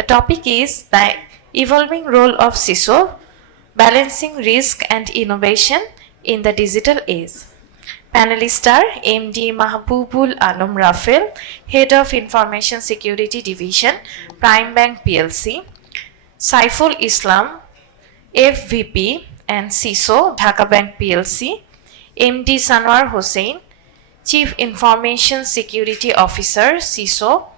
The topic is the evolving role of CISO, balancing risk and innovation in the digital age. Panelists are MD Mahbubul Alam Rafel, Head of Information Security Division, Prime Bank PLC, Saiful Islam, FVP and CISO, Dhaka Bank PLC, MD Sanowar Hossain, Chief Information Security Officer, CISO,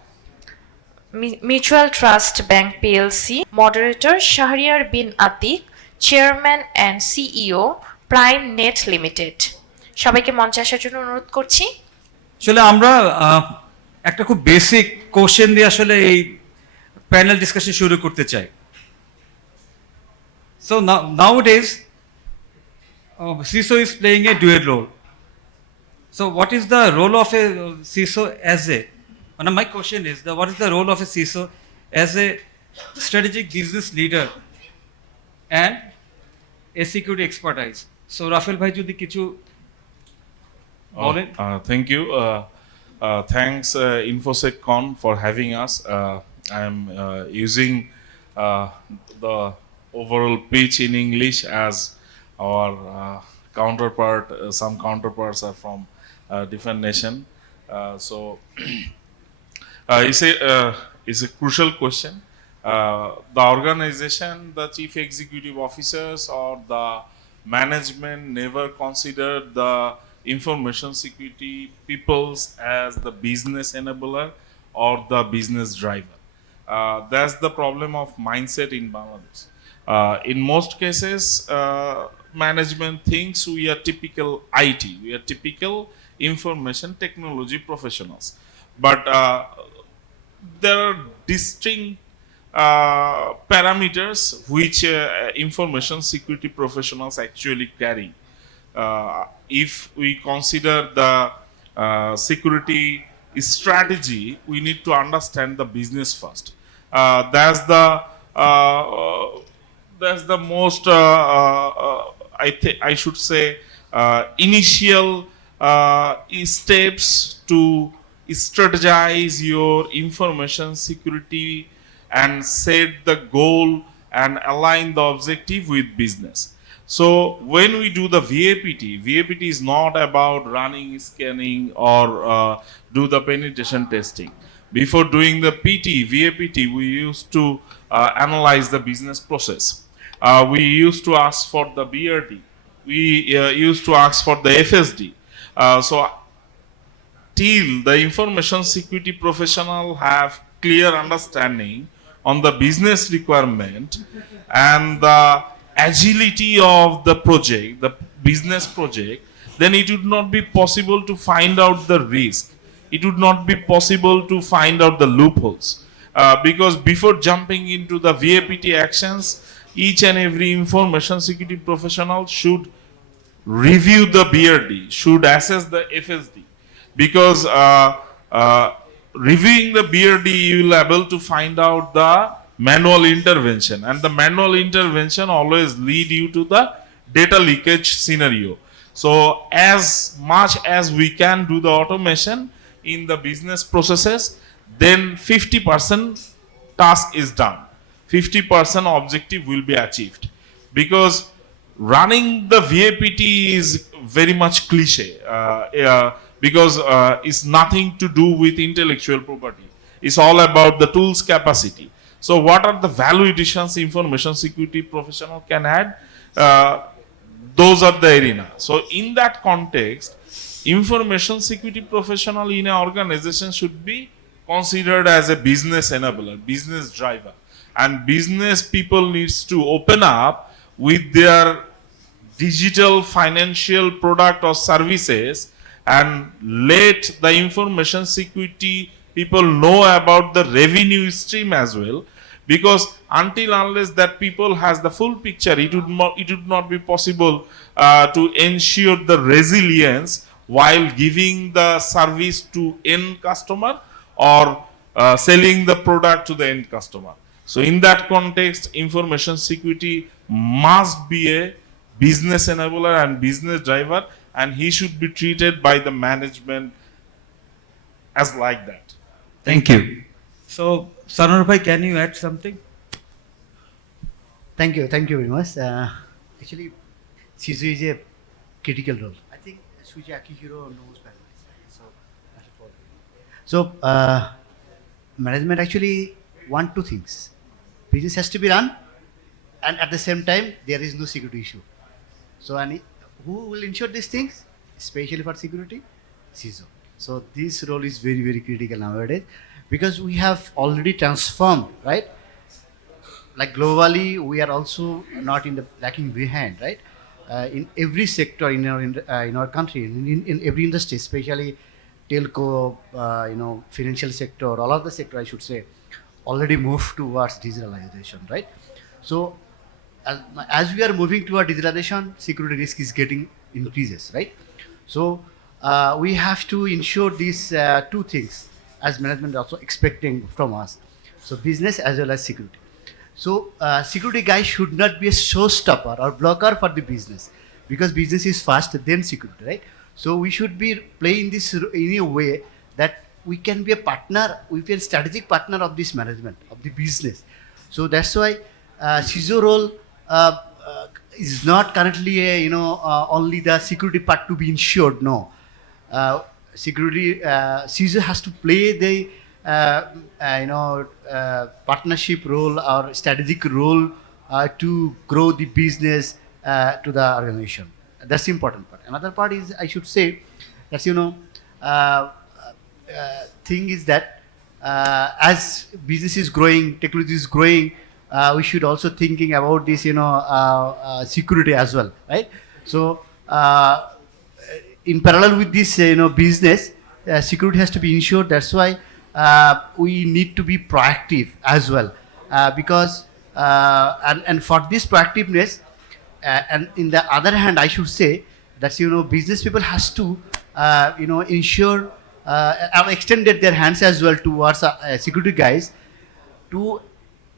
Mutual Trust Bank PLC, Moderator Shahriar bin Atique, Chairman and CEO, Prime Net Limited. সবাইকে মঞ্চে আসার জন্য অনুরোধ করছি। আসলে আমরা একটা খুব বেসিক কোশ্চেন দিয়ে আসলে এই প্যানেল ডিসকাশন শুরু করতে চাই। So nowadays, CISO is playing a dual role. So what is the role of a CISO as a? And my question is, what is the role of a CISO as a strategic business leader and a security expertise? So Rafel bhai jodi kichu bolen. Thank you. Thanks InfoSecCon for having us. I am using the overall pitch in English as our counterpart. Some counterparts are from different nation. So it's a crucial question. The organization, the chief executive officers or the management never considered the information security peoples as the business enabler or the business driver. That's the problem of mindset in Bangladesh. In most cases, management thinks we are typical IT, we are typical information technology professionals. But there are distinct parameters which information security professionals actually carry. If we consider the security strategy, we need to understand the business first. That's the most I should say initial steps to strategize your information security and set the goal and align the objective with business. So when we do the VAPT is not about running, scanning or do the penetration testing. Before doing the VAPT, we used to analyze the business process. We used to ask for the BRD. We used to ask for the FSD. So till the information security professional have clear understanding on the business requirement and the agility of the project, the business project, then it would not be possible to find out the risk. It would not be possible to find out the loopholes. Because before jumping into the VAPT actions, each and every information security professional should review the BRD, should assess the FSD. Because reviewing the BRD, you will be able to find out the manual intervention, and the manual intervention always lead you to the data leakage scenario. So as much as we can do the automation in the business processes, then 50% task is done. 50% objective will be achieved. Because running the VAPT is very much cliche. Because it's nothing to do with intellectual property. It's all about the tools capacity. So what are the value additions information security professional can add? Those are the arena. So in that context, information security professional in an organization should be considered as a business enabler, business driver. And business people needs to open up with their digital financial product or services and let the information security people know about the revenue stream as well. Because until unless that people has the full picture, it would not be possible to ensure the resilience while giving the service to end customer or selling the product to the end customer. So in that context, information security must be a business enabler and business driver, and he should be treated by the management as like that. Thank you. So Sanowar bhai, can you add something? Thank you very much. Actually, CISO is a critical role. I think Suji Akihiro knows Panelists. So, that's it for me. So, management actually want two things. Business has to be run, and at the same time, there is no security issue. So, who will ensure these things? Especially for security, CISO. So, this role is very, very critical nowadays because we have already transformed, right? Like globally, we are also not in the lacking behind, right? In every sector in our country, in every industry, especially telco, financial sector, all of the sector, I should say, already moved towards digitalization, right? So as we are moving toward digitalization, security risk is getting increases, right? So we have to ensure these two things as management also expecting from us. So business as well as security. So security guys should not be a showstopper or blocker for the business because business is fast, then security, right? So we should be playing this in a way that we can be a partner, we be a strategic partner of this management of the business. So that's why CISO role is not currently a, only the security part to be ensured. No, security CISO has to play the partnership role or strategic role to grow the business to the organization. That's the important part. Another part is, I should say, that's thing is that as business is growing, technology is growing, we should also thinking about this, security as well, right? So in parallel with this, business, security has to be ensured. That's why we need to be proactive as well, because and for this proactiveness, and in the other hand, I should say that business people has to ensure have extended their hands as well towards security guys to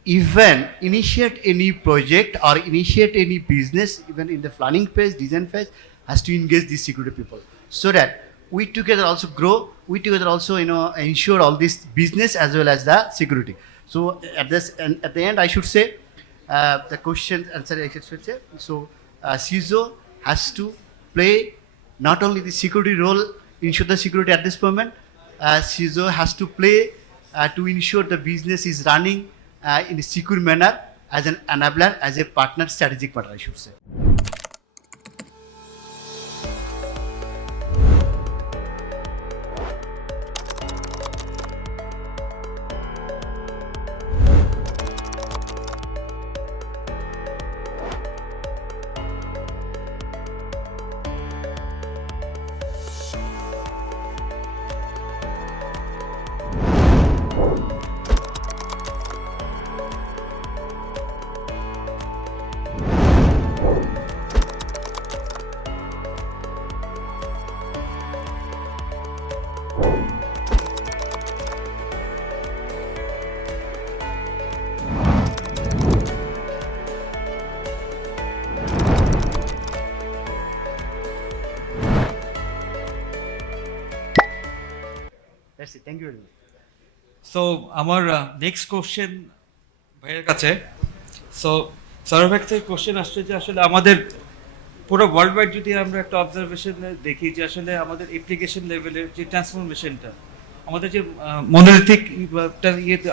even initiate any project or initiate any business, even in the planning phase, design phase, has to engage these security people so that we together also grow, we together also ensure all this business as well as the security. So at this and at the end, I should say the question answer I should say. So CISO has to play not only the security role, ensure the security at this moment. CISO has to play to ensure the business is running in a secure manner as an enabler, as a partner, strategic partner, I should say. That's it. Thank you very much. So আমার next question ভাইয়ের কাছে। So Sourav ভাই থেকে question আসছে যে আসলে আমাদের পুরো ওয়ার্ল্ড ওয়াইড যদি আমরা একটা অবজারভেশন দেখি যে আসলে আমাদের অ্যাপ্লিকেশন লেভেলের যে ট্রান্সফরমেশনটা, আমাদের যে মনোলিথিক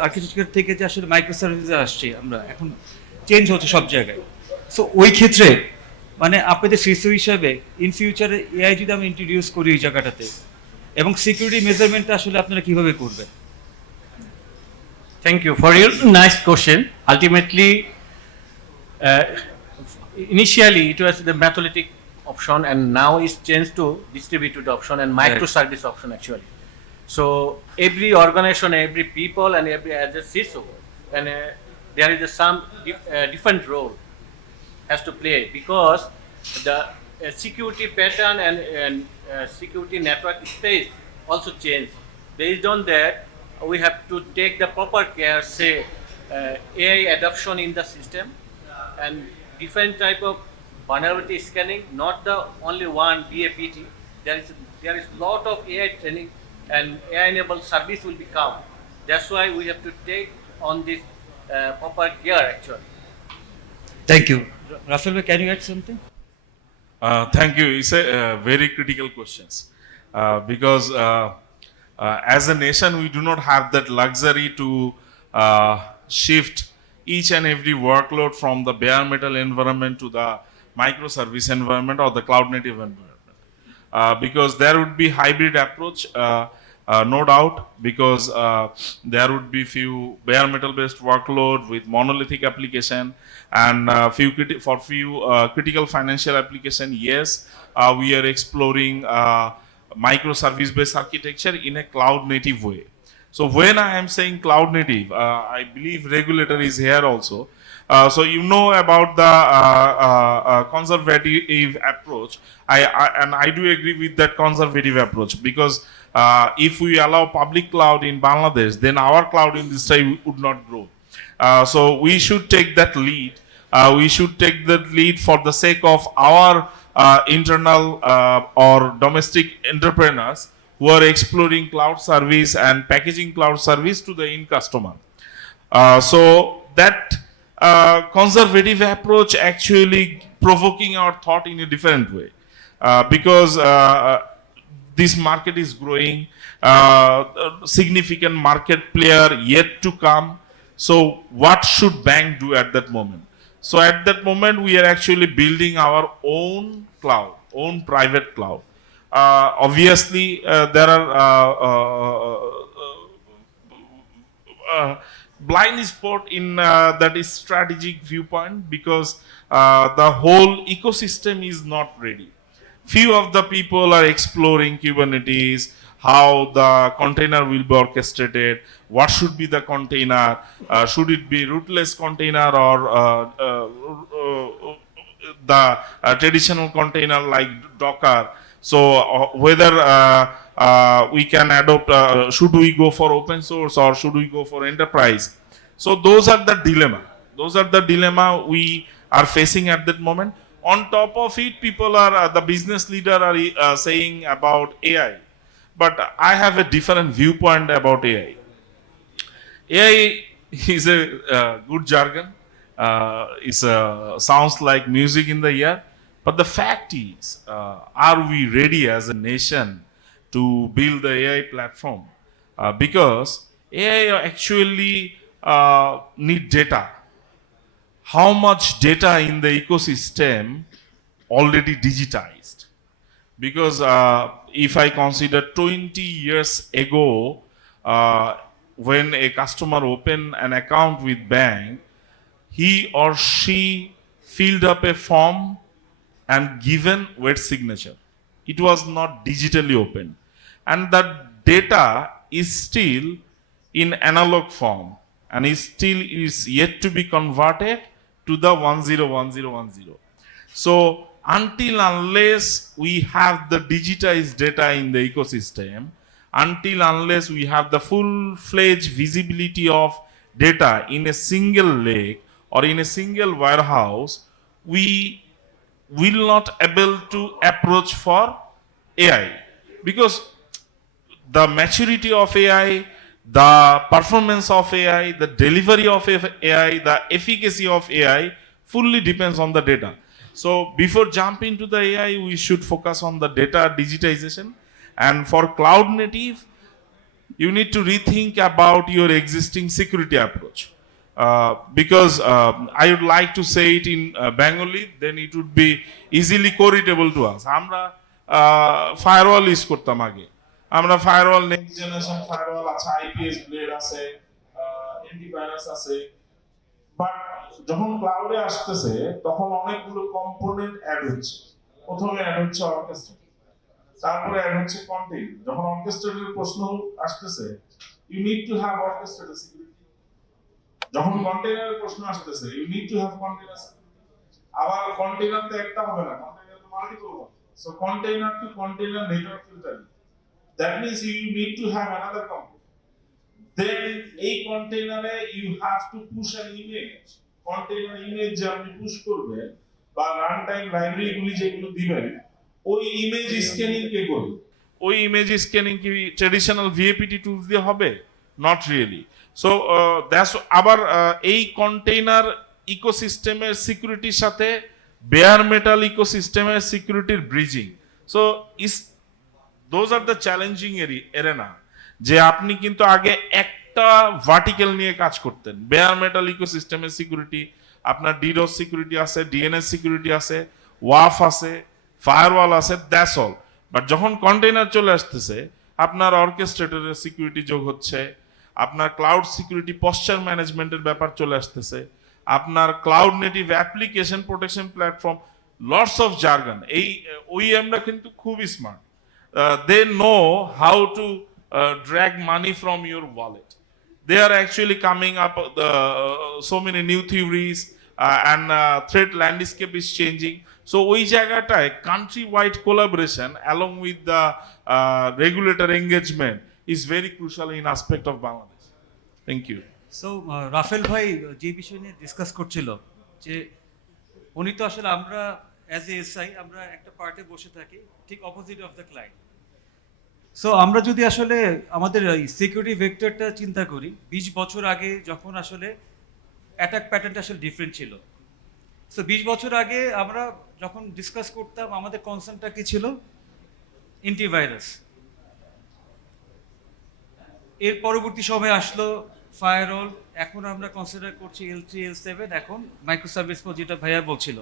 আর্কিটেকচার থেকে যে আসলে মাইক্রো সার্ভিসে আসছে, আমরা এখন চেঞ্জ হচ্ছে সব জায়গায়। সো ওই ক্ষেত্রে মানে আপনাদের সিসো হিসাবে ইন ফিউচারে এআই যদি আমরা ইন্ট্রোডিউস করি এই জায়গাটাতে, এবং সিকিউরিটি মেজারমেন্টটা আসলে আপনারা কিভাবে করবেন? Thank you for your nice question. Ultimately, initially it was the monolithic option, and now it's changed to distributed option and microservice option actually. So every organization, every people, and every as a CISO, and there is some different role has to play because the security pattern and security network space also change. Based on that, we have to take the proper care, say AI adoption in the system and different type of vulnerability scanning, not the only one BAPT. There is lot of AI training and AI enabled service will become. That's why we have to take on this proper gear actually. Thank you. Rafel, can you add something? Thank you. It's a very critical questions because as a nation we do not have that luxury to shift each and every workload from the bare metal environment to the microservice environment or the cloud native environment. Because there would be hybrid approach, no doubt, because there would be few bare metal based workload with monolithic application and for few critical financial application. Yes, we are exploring microservice based architecture in a cloud native way. So when I am saying cloud native, I believe regulator is here also. So you know about the conservative approach. I do agree with that conservative approach because if we allow public cloud in Bangladesh, then our cloud industry would not grow. So we should take that lead. We should take that lead for the sake of our internal or domestic entrepreneurs who are exploring cloud service and packaging cloud service to the end customer. So that conservative approach actually provoking our thought in a different way because this market is growing, significant market player yet to come. So what should bank do at that moment? So at that moment we are actually building our own cloud, own private cloud. Obviously there are blind spot in that is strategic viewpoint because the whole ecosystem is not ready. Few of the people are exploring Kubernetes, how the container will be orchestrated, what should be the container, should it be rootless container or the traditional container like Docker. So whether we can adopt, should we go for open source or should we go for enterprise? So those are the dilemma. Those are the dilemma we are facing at that moment. On top of it, people are, the business leader are saying about AI. But I have a different viewpoint about AI. AI is a good jargon. It sounds like music in the ear. But the fact is, are we ready as a nation to build the AI platform? Because AI actually need data. How much data in the ecosystem already digitized? Because if I consider 20 years ago, when a customer opened an account with bank, he or she filled up a form and given wet signature. It was not digitally opened. And that data is still in analog form and is yet to be converted to the 101010. So until unless we have the digitized data in the ecosystem, until unless we have the full-fledged visibility of data in a single lake or in a single warehouse, we will not able to approach for AI. Because the maturity of AI, the performance of AI, the delivery of AI, the efficacy of AI fully depends on the data. So before jumping to the AI, we should focus on the data digitization. And for cloud native, you need to rethink about your existing security approach. Because I would like to say it in Bengali, then it would be easily correlable to us. Amra firewall is kortam age. Amra firewall next generation firewall acha IPS blade আছে, antivirus আছে। But যখন ক্লাউডে আসতেছে তখন অনেকগুলো component add হচ্ছে। প্রথমে add হচ্ছে orchestrator, তারপরে অ্যাড হচ্ছে কন্টেইনার। যখন অর্কেস্ট্রেটরের প্রশ্ন আসতেছে, you need to have orchestrator security. যখন কন্টেইনারের প্রশ্ন আসতেছে, you need to have container security. আবার কন্টেইনার তো একটা হবে না, কন্টেইনার তো মাল্টিপল হবে। So container to container network filtering, that means you need to have another component. Then এই কন্টেইনারে you have to push an image. Container image যে আপনি পুশ করবেন বা রান টাইম লাইব্রেরি গুলি যেগুলো দিবেন, ওই ইমেজ স্ক্যানিং কে করবে? ওই ইমেজ স্ক্যানিং কি ট্র্যাডিশনাল ভিএপিটি টুলস দিয়ে হবে? Not really. সো দ্যাটস আবার এই কন্টেইনার ইকোসিস্টেমের সিকিউরিটির সাথে বেয়ার মেটাল ইকোসিস্টেমের সিকিউরিটির bridging. So is those are the challenging arena, যে আপনি কিন্তু আগে একটা ভার্টিক্যাল নিয়ে কাজ করতেন। বেয়ার মেটাল ইকোসিস্টেমের সিকিউরিটি, আপনার ডিডোস সিকিউরিটি আছে, ডিএনএস সিকিউরিটি আছে, ওয়াফ আছে, ফায়ারওয়াল আছে, দ্যাটস অল। বাট যখন কন্টেইনার চলে আসতেছে, আপনার অর্কেস্ট্রেটরের সিকিউরিটি যোগ হচ্ছে, আপনার ক্লাউড সিকিউরিটি পশ্চার ম্যানেজমেন্টের ব্যাপার চলে আসতেছে, আপনার cloud native application protection platform, lots of jargon. এই ওইএমরা কিন্তু খুবই smart. They know how to drag money from your wallet. They are actually coming up so many new theories, and threat landscape is changing. So ওই জায়গাটায় country wide collaboration along with the regulator engagement is very crucial in aspect of Bangladesh. Thank you. So Rafel ভাই যে বিষয় নিয়ে discuss করছিল, যে উনি তো আসলে আমরা অ্যাজ এ এসআই আমরা একটা পার্টে বসে থাকি ঠিক opposite of the client. So আমরা যদি আসলে আমাদের সিকিউরিটি ভেক্টরটা চিন্তা করি, 20 বছর আগে যখন আসলে অ্যাটাক প্যাটার্নটা আসলে ডিফারেন্ট ছিল। সো 20 বছর আগে আমরা যখন ডিসকাস করতাম আমাদের কনসার্নটা কি ছিল? অ্যান্টিভাইরাস। এর পরবর্তী সময় আসলো ফায়ারওয়াল, এখন আমরা কনসিডার করছি L3 L7, এখন মাইক্রো সার্ভিস যেটা ভাইয়া বলছিল।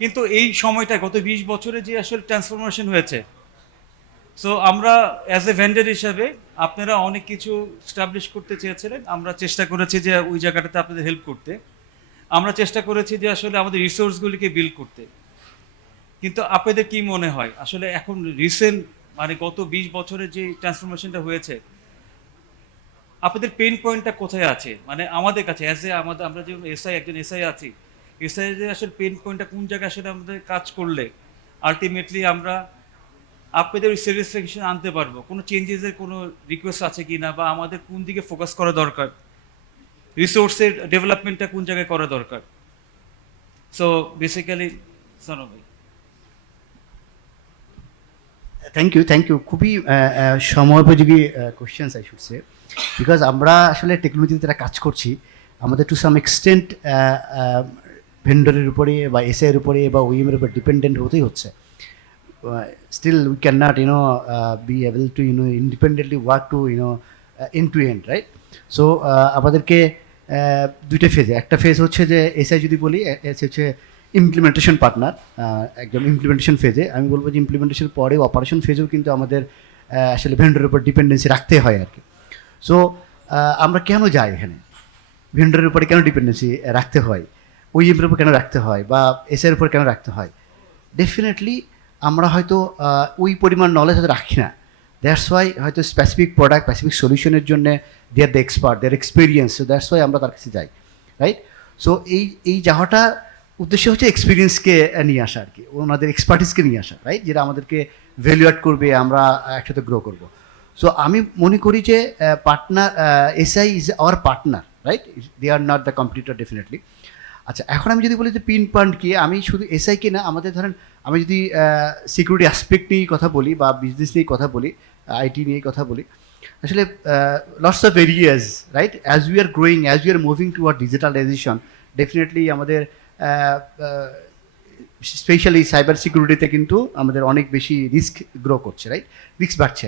কিন্তু এই সময়টা গত 20 বছরে যে আসলে ট্রান্সফরমেশন হয়েছে, সো আমরা অ্যাজ এ ভেন্ডার হিসাবে আপনারা অনেক কিছু স্টাবলিশ করতে চেয়েছিলেন, আমরা চেষ্টা করেছি যে ওই জায়গাটাতে আপনাদের হেল্প করতে। আমরা চেষ্টা করেছি যে আসলে আমাদের রিসোর্সগুলিকে বিল্ড করতে। কিন্তু আপনাদের কি মনে হয় আসলে এখন রিসেন্ট মানে গত 20 বছরে যে ট্রান্সফরমেশনটা হয়েছে, আপনাদের পেইন পয়েন্টটা কোথায় আছে? মানে আমাদের কাছে অ্যাজ এ আমরা যে এসআই, একজন এসআই আছি, এসআই যে আসলে পেইন পয়েন্টটা কোন জায়গায় আসলে আমাদের কাজ করলে আলটিমেটলি আমরা আপনাদের ওই স্যাটিসফ্যাকশন আনতে পারবো? কোনো চেঞ্জেসের কোনো রিকোয়েস্ট আছে কি না, বা আমাদের কোন দিকে ফোকাস করা দরকার, রিসোর্সের ডেভেলপমেন্টটা কোন জায়গায় করা দরকার? সো বেসিক্যালি সানো ভাই। থ্যাংক ইউ খুবই সময়োপযোগী questions I should say, because আমরা আসলে টেকনোলজিতে যারা কাজ করছি, আমাদের টু সাম এক্সটেন্ট ভেন্ডরের উপরে বা এসআইয়ের উপরে বা ওইএমের উপরে ডিপেন্ডেন্ট হতেই হচ্ছে। Still we cannot be able to independently work to end to end, right? So আমাদেরকে দুইটা ফেজে, একটা ফেজ হচ্ছে যে এসআই যদি বলি হচ্ছে ইমপ্লিমেন্টেশন পার্টনার, একদম ইমপ্লিমেন্টেশন ফেজে। আমি বলবো যে ইমপ্লিমেন্টেশন পরে অপারেশন ফেজেও কিন্তু আমাদের আসলে ভেন্ডরের উপর ডিপেন্ডেন্সি রাখতে হয় আর কি। সো আমরা কেন যাই এখানে, ভেন্ডরের উপরে কেন ডিপেন্ডেন্সি রাখতে হয়, ওইএমের উপর কেন রাখতে হয়, বা এসআইয়ের উপর কেন রাখতে হয়? ডেফিনেটলি আমরা হয়তো ওই পরিমাণ নলেজ হয়তো রাখি না। দ্যাটস ওয়াই হয়তো স্পেসিফিক প্রোডাক্ট, স্পেসিফিক সলিউশনের জন্য they are the expert, their experience, so that's why আমরা তার কাছে যাই, রাইট? সো এই যাওয়াটা উদ্দেশ্য হচ্ছে এক্সপিরিয়েন্সকে নিয়ে আসা আর কি, ওনাদের এক্সপার্টিসকে নিয়ে আসা, রাইট? যেটা আমাদেরকে ভ্যালু অ্যাড করবে, আমরা একসাথে গ্রো করব। সো আমি মনে করি যে partner, SI is our partner, right? They are not the competitor definitely. আচ্ছা, এখন আমি যদি বলি যে পিন পয়েন্ট কি, আমি শুধু এসআইকে না, আমাদের ধরেন আমি যদি সিকিউরিটি অ্যাসপেক্ট নিয়ে কথা বলি বা বিজনেস নিয়ে কথা বলি, আইটি নিয়ে কথা বলি, আসলে lots of areas, right? As we R growing, as we are moving toward digitalization, definitely আমাদের স্পেশালি সাইবার সিকিউরিটিতে কিন্তু আমাদের অনেক বেশি রিস্ক গ্রো করছে, রাইট? রিস্ক বাড়ছে।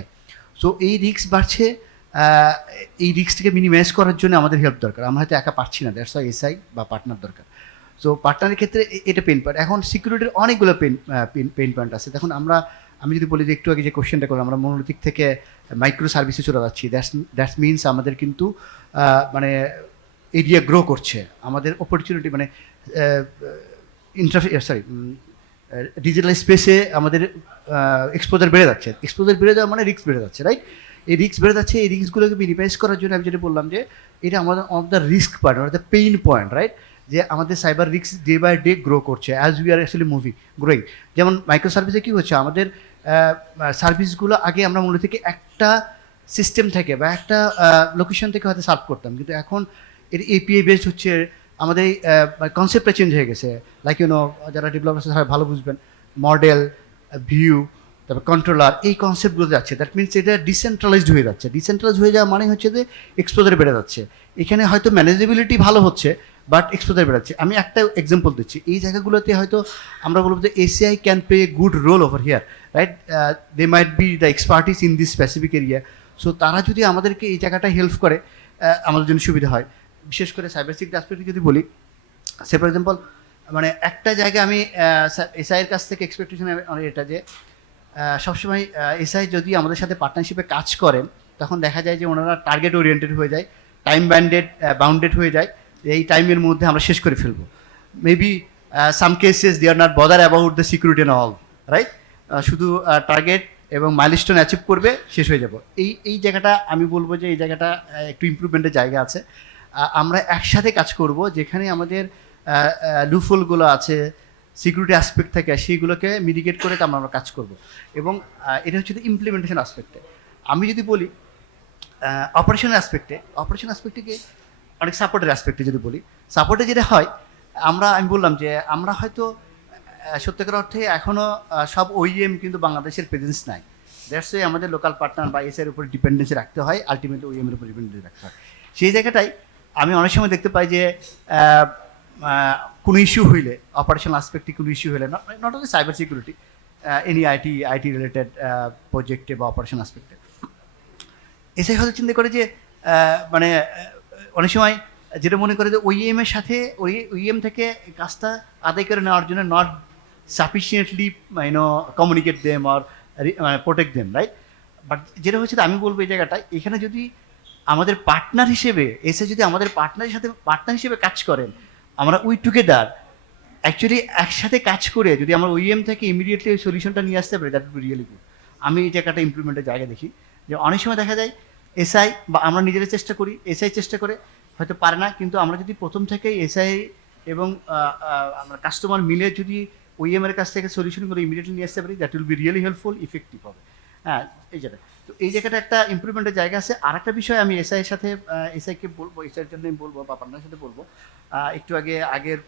সো এই রিস্ক বাড়ছে, এই রিস্কটাকে মিনিমাইজ করার জন্য আমাদের হেল্প দরকার। আমরা হয়তো একা পারছি না, দ্যাটস ওয়াই এসআই বা পার্টনার দরকার। সো পার্টনারের ক্ষেত্রে এটা পেন পয়েন্ট। এখন সিকিউরিটির অনেকগুলো পেন পয়েন্ট আছে। দেখুন আমি যদি বলি যে একটু আগে যে কোশ্চেনটা করলাম, আমরা মনোলিথিক থেকে মাইক্রো সার্ভিসে চলে যাচ্ছি, দ্যাটস মিনস আমাদের কিন্তু মানে এরিয়া গ্রো করছে, আমাদের অপরচুনিটি মানে ডিজিটাল স্পেসে আমাদের এক্সপোজার বেড়ে যাচ্ছে। এক্সপোজার বেড়ে যাওয়া মানে রিস্ক বেড়ে যাচ্ছে, রাইট? এই রিস্ক বেড়ে যাচ্ছে, এই রিস্কগুলোকে মিনিমাইজ করার জন্য আমি যেটা বললাম যে এটা আমাদের of the risk point, the pain point, right? যে আমাদের cyber risk day by day grow করছে as we are actually growing. যেমন মাইক্রো সার্ভিসে কী হচ্ছে, আমাদের সার্ভিসগুলো আগে আমরা মূলত থেকে একটা সিস্টেম থেকে বা একটা লোকেশন থেকে হয়তো সার্ভ করতাম, কিন্তু এখন এর এপিআই বেসড হচ্ছে, আমাদের কনসেপ্টটা চেঞ্জ হয়ে গেছে। লাইক যারা ডেভেলপার আছে তারা ভালো বুঝবেন, মডেল, ভিউ, তারপর কন্ট্রোলার, এই কনসেপ্টগুলো যাচ্ছে। দ্যাট মিনস এটা ডিসেন্ট্রালাইজড হয়ে যাচ্ছে। ডিসেন্ট্রালাইজ হয়ে যাওয়া মানে হচ্ছে যে এক্সপোজার বেড়ে যাচ্ছে। এখানে হয়তো ম্যানেজেবিলিটি ভালো হচ্ছে, বাট এক্সপোজার বেড়ে যাচ্ছে। আমি একটা এক্সাম্পল দিচ্ছি, এই জায়গাগুলোতে হয়তো আমরা বলবো যে ACI can play a good role over here, right? They might be the expertise in this specific area. So তারা যদি আমাদেরকে এই জায়গাটা হেল্প করে, আমাদের জন্য সুবিধা হয়। বিশেষ করে সাইবার সিকিউরিটি অ্যাসপেক্টে যদি বলি, সে ফর এক্সাম্পল মানে একটা জায়গায় আমি এসআইয়ের কাছ থেকে এক্সপেকটেশন এটা যে সবসময় এসআই যদি আমাদের সাথে পার্টনারশিপে কাজ করেন, তখন দেখা যায় যে ওনারা টার্গেট ওরিয়েন্টেড হয়ে যায়, টাইম বাউন্ডেড হয়ে যায়, এই টাইমের মধ্যে আমরা শেষ করে ফেলবো। Maybe some cases they are not bother about the security and all, right? শুধু টার্গেট এবং মাইলস্টোন অ্যাচিভ করবে, শেষ হয়ে যাব। এই জায়গাটা আমি বলবো যে এই জায়গাটা একটু ইমপ্রুভমেন্টের জায়গা আছে। আমরা একসাথে কাজ করব, যেখানে আমাদের লুফলগুলো আছে, সিকিউরিটি অ্যাসপেক্ট থাকে, সেইগুলোকে মিডিকেট করে আমরা কাজ করব। এবং এটা হচ্ছে ইমপ্লিমেন্টেশন অ্যাসপেক্টে। আমি যদি বলি অপারেশন অ্যাসপেক্টে অনেক সাপোর্টের অ্যাসপেক্টে যদি বলি, সাপোর্টে যেটা হয়, আমি বললাম যে আমরা হয়তো সত্যিকার অর্থে এখনও সব ওইএম কিন্তু বাংলাদেশের প্রেজেন্স নাই। দ্যাটস ওয়াই আমাদের লোকাল পার্টনার বা এসআইয়ের উপর ডিপেন্ডেন্সি রাখতে হয়, আলটিমেটলি ওইএমের উপর ডিপেন্ডেন্সি রাখতে হয়। সেই জায়গাটাই আমি অনেক সময় দেখতে পাই যে কোনো ইস্যু হইলে, অপারেশনাল অ্যাসপেক্টে কোনো ইস্যু হলে, not only cyber security, any IT related প্রজেক্টে বা অপারেশন অ্যাসপেক্টে, এসআই হয়তো চিন্তা করে যে মানে অনেক সময় যেটা মনে করে যে ওইএমের সাথে ওইএম থেকে কাজটা আদায় করে নেওয়ার জন্য not sufficiently communicate them or protect them, right? But যেটা হচ্ছে আমি বলবো এই জায়গাটায়, এখানে যদি আমাদের পার্টনার হিসেবে এসে যদি আমাদের পার্টনার হিসেবে কাজ করেন, আমরা উই টুগেদার অ্যাকচুয়ালি একসাথে কাজ করে যদি আমরা ওইএম থেকে ইমিডিয়েটলি ওই সলিউশনটা নিয়ে আসতে পারি, that will be really good. আমি এই জায়গাটা ইমপ্রুভমেন্টের জায়গা দেখি যে অনেক সময় দেখা যায় এসআই বা আমরা নিজেরা চেষ্টা করি, এসআই চেষ্টা করে হয়তো পারে না, কিন্তু আমরা যদি প্রথম থেকেই এসআই এবং আমরা কাস্টমার মিলে যদি ওইএমের কাছ থেকে সলিউশনগুলো ইমিডিয়েটলি নিয়ে আসতে পারি, that will be really helpful, effective হবে। হ্যাঁ, এই জায়গাটা তো এই জায়গাটা একটা ইমপ্রুভমেন্টের জায়গা আছে। আর একটা বিষয় আমি এসআইয়ের সাথে এসআইকে বলবো, এসআইয়ের জন্য বলবো বা পার্টনারের সাথে বলবো, একটু আগের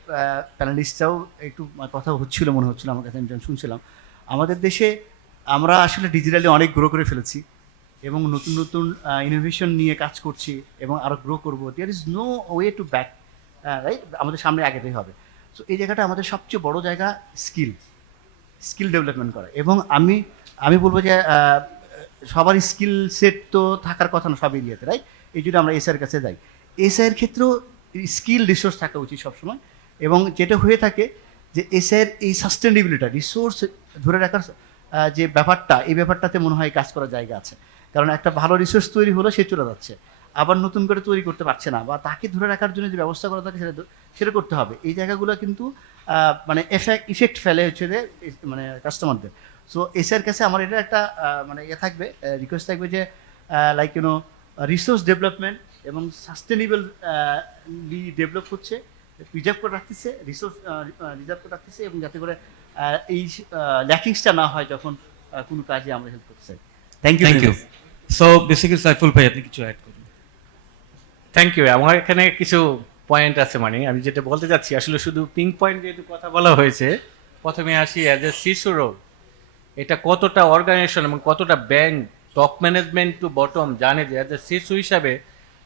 প্যানেলিস্টরাও একটু কথা হচ্ছিল, মনে হচ্ছিল আমার কাছে, আমি যখন শুনছিলাম, আমাদের দেশে আমরা আসলে ডিজিটালি অনেক গ্রো করে ফেলেছি এবং নতুন নতুন ইনোভেশন নিয়ে কাজ করছি এবং আরও গ্রো করবো। There is no way to back, right? আমাদের সামনে আগেতেই হবে। সো এই জায়গাটা আমাদের সবচেয়ে বড় জায়গা, স্কিল ডেভেলপমেন্ট করা। এবং আমি বলবো যে সবার স্কিল সেট তো থাকার কথা না সব এরিয়াতে, রাইট? এই জন্য আমরা এসআইয়ের কাছে যাই। এসআইয়ের ক্ষেত্রেও স্কিল রিসোর্স থাকা উচিত সবসময়। এবং যেটা হয়ে থাকে যে এসআইয়ের এই সাস্টেনেবিলিটি, রিসোর্স ধরে রাখার যে ব্যাপারটা, এই ব্যাপারটাতে মনে হয় কাজ করার জায়গা আছে। কারণ একটা ভালো রিসোর্স তৈরি হলো, সে চলে যাচ্ছে, আবার নতুন করে তৈরি করতে পারছে না, বা তাকে ধরে রাখার জন্য যে ব্যবস্থা করা থাকে সেটা করতে হবে। এই জায়গাগুলো কিন্তু মানে ইফেক্ট ফেলে হচ্ছে যে মানে কাস্টমারদের। সো এসআইয়ের কাছে আমার এটা একটা মানে থাকবে, রিকোয়েস্ট থাকবে যে লাইক রিসোর্স ডেভেলপমেন্ট এবং সাস্টেনেবলি ডেভেলপ হচ্ছে, রিজার্ভ করে রাখতেছে, রিসোর্স রিজার্ভ করে রাখতেছে, এবং যাতে করে এই ল্যাকিংসটা না হয় যখন কোনো কাজে আমরা হেল্প করতে চাই। Thank you. So basically Saiful ভাই, আপনি কিছু অ্যাড করুন। Thank you. আমার এখানে কিছু পয়েন্ট আছে, মানে আমি যেটা বলতে চাচ্ছি, আসলে শুধু পিঙ্ক পয়েন্ট যেহেতু কথা বলা হয়েছে, প্রথমে আসি অ্যাজ এ সিসো রোল, এটা কতটা অর্গানাইজেশন এবং কতটা bank top management to bottom জানে যে অ্যাজ এ সিসো হিসাবে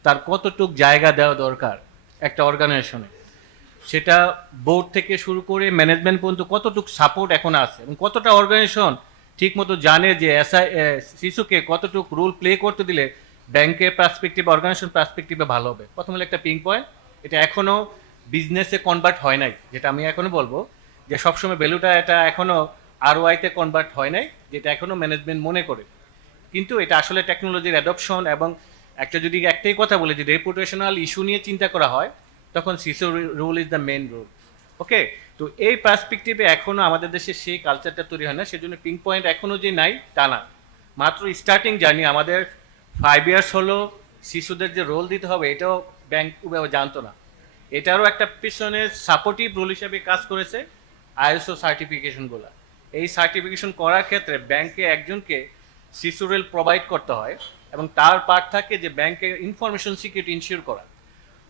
তার কতটুক জায়গা দেওয়া দরকার একটা অর্গানাইজেশনে, সেটা বোর্ড থেকে শুরু করে ম্যানেজমেন্ট পর্যন্ত কতটুক সাপোর্ট এখন আছে, এবং কতটা অর্গানাইজেশন ঠিক মতো জানে যে সিসোকে কতটুক রোল প্লে করতে দিলে ব্যাংকের পার্সপেক্টিভ, অর্গানাইজেশন পার্সপেক্টিভে ভালো হবে। প্রথম হলো একটা পিঙ্ক পয়েন্ট, এটা এখনও বিজনেসে কনভার্ট হয় নাই, যেটা আমি এখনও বলবো যে সবসময় ভ্যালুটা এটা এখনও আরওআইতে কনভার্ট হয় নাই, যেটা এখনও ম্যানেজমেন্ট মনে করে। কিন্তু এটা আসলে টেকনোলজির অ্যাডপশন, এবং একটা যদি একটাই কথা বলে যে রেপুটেশনাল ইস্যু নিয়ে চিন্তা করা হয়, তখন CISO role is the main role. Okay, তো এই পার্সপেক্টিভে এখনও আমাদের দেশে সেই কালচারটা তৈরি হয় না, সেজন্য পিঙ্ক পয়েন্ট এখনও যে নাই তা না, মাত্র স্টার্টিং জার্নি। আমাদের 5 ইয়ার্স হলো শিশুদের যে রোল দিতে হবে এটাও ব্যাংক জানতো না। এটারও একটা পিছনে সাপোর্টিভ রোল হিসেবে কাজ করেছে আইএসও সার্টিফিকেশনগুলো। এই সার্টিফিকেশন করার ক্ষেত্রে ব্যাংকে একজনকে সিসো রোল প্রোভাইড করতে হয়, এবং তার পার্ট থাকে যে ব্যাংকের ইনফরমেশন সিকিউরিটি ইনশিওর করা।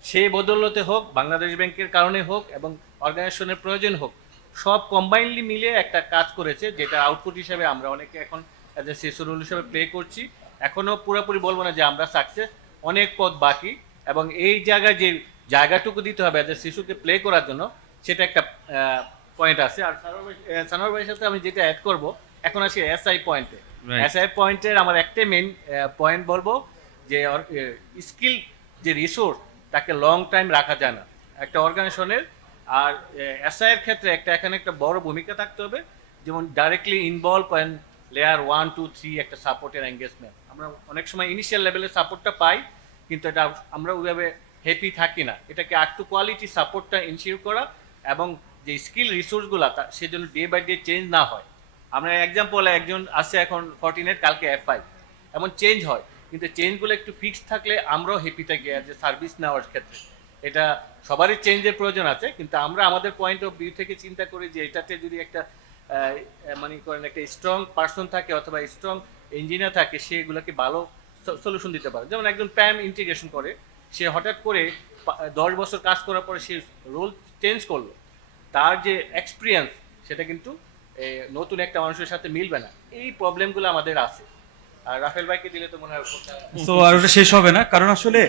সেই বদৌলতে হোক, বাংলাদেশ ব্যাংকের কারণে হোক, এবং অর্গানাইজেশনের প্রয়োজন হোক, সব কম্বাইনলি মিলে একটা কাজ করেছে, যেটা আউটপুট হিসেবে আমরা অনেকে এখন অ্যাজ এ সিসো রোল হিসেবে প্লে করছি। এখনও পুরোপুরি বলবো না যে আমরা সাকসেস, অনেক পথ বাকি, এবং এই জায়গায় যে জায়গাটুকু দিতে হবে অ্যাজ এ শিশুকে প্লে করার জন্য, সেটা একটা পয়েন্ট আছে। আর সানোয়ার ভাইয়ের সাথে আমি যেটা অ্যাড করব, এখন আসি এসআই পয়েন্টে। এসআই পয়েন্টের আমার একটাই মেইন পয়েন্ট বলবো যে স্কিল যে রিসোর্স, তাকে লং টাইম রাখা যায় না একটা অর্গানাইজেশনের। আর এসআইয়ের ক্ষেত্রে এখানে একটা বড় ভূমিকা থাকতে হবে, যেমন ডাইরেক্টলি ইনভলভ অ্যান্ড লেয়ার 1, 2, 3 একটা সাপোর্টের এঙ্গেজমেন্ট। আমরা অনেক সময় ইনিশিয়াল লেভেলের সাপোর্টটা পাই, কিন্তু এটা আমরা ওইভাবে হ্যাপি থাকি না। এটাকে আরেকটু কোয়ালিটি সাপোর্টটা ইনশিওর করা, এবং যে স্কিল রিসোর্সগুলো সেজন্য ডে বাই ডে চেঞ্জ না হয়। আমরা এক্সাম্পল, একজন আছে এখন 14, কালকে F5, এমন চেঞ্জ হয়, কিন্তু চেঞ্জগুলো একটু ফিক্স থাকলে আমরাও হ্যাপি থাকি অ্যাজ এ সার্ভিস নেওয়ার ক্ষেত্রে। এটা সবারই চেঞ্জের প্রয়োজন আছে, কিন্তু আমরা আমাদের পয়েন্ট অফ ভিউ থেকে চিন্তা করি যে এটাতে যদি একটা মানে করেন একটা স্ট্রং পার্সন থাকে অথবা স্ট্রং ইঞ্জিনিয়ার থাকে, সেগুলোকে ভালো সলিউশন দিতে পারে। যেমন একজন প্যাম ইন্টিগ্রেশন করে, সে হঠাৎ করে 10 বছর কাজ করার পরে সে রোল চেঞ্জ করলো, তার যে এক্সপিরিয়েন্স সেটা কিন্তু নতুন একটা মানুষের সাথে মিলবে না। এই প্রবলেমগুলো আমাদের আছে। আর রাফেল ভাইকে দিলে তো মনে হয় সো আর ওটা শেষ হবে না, কারণ আসলে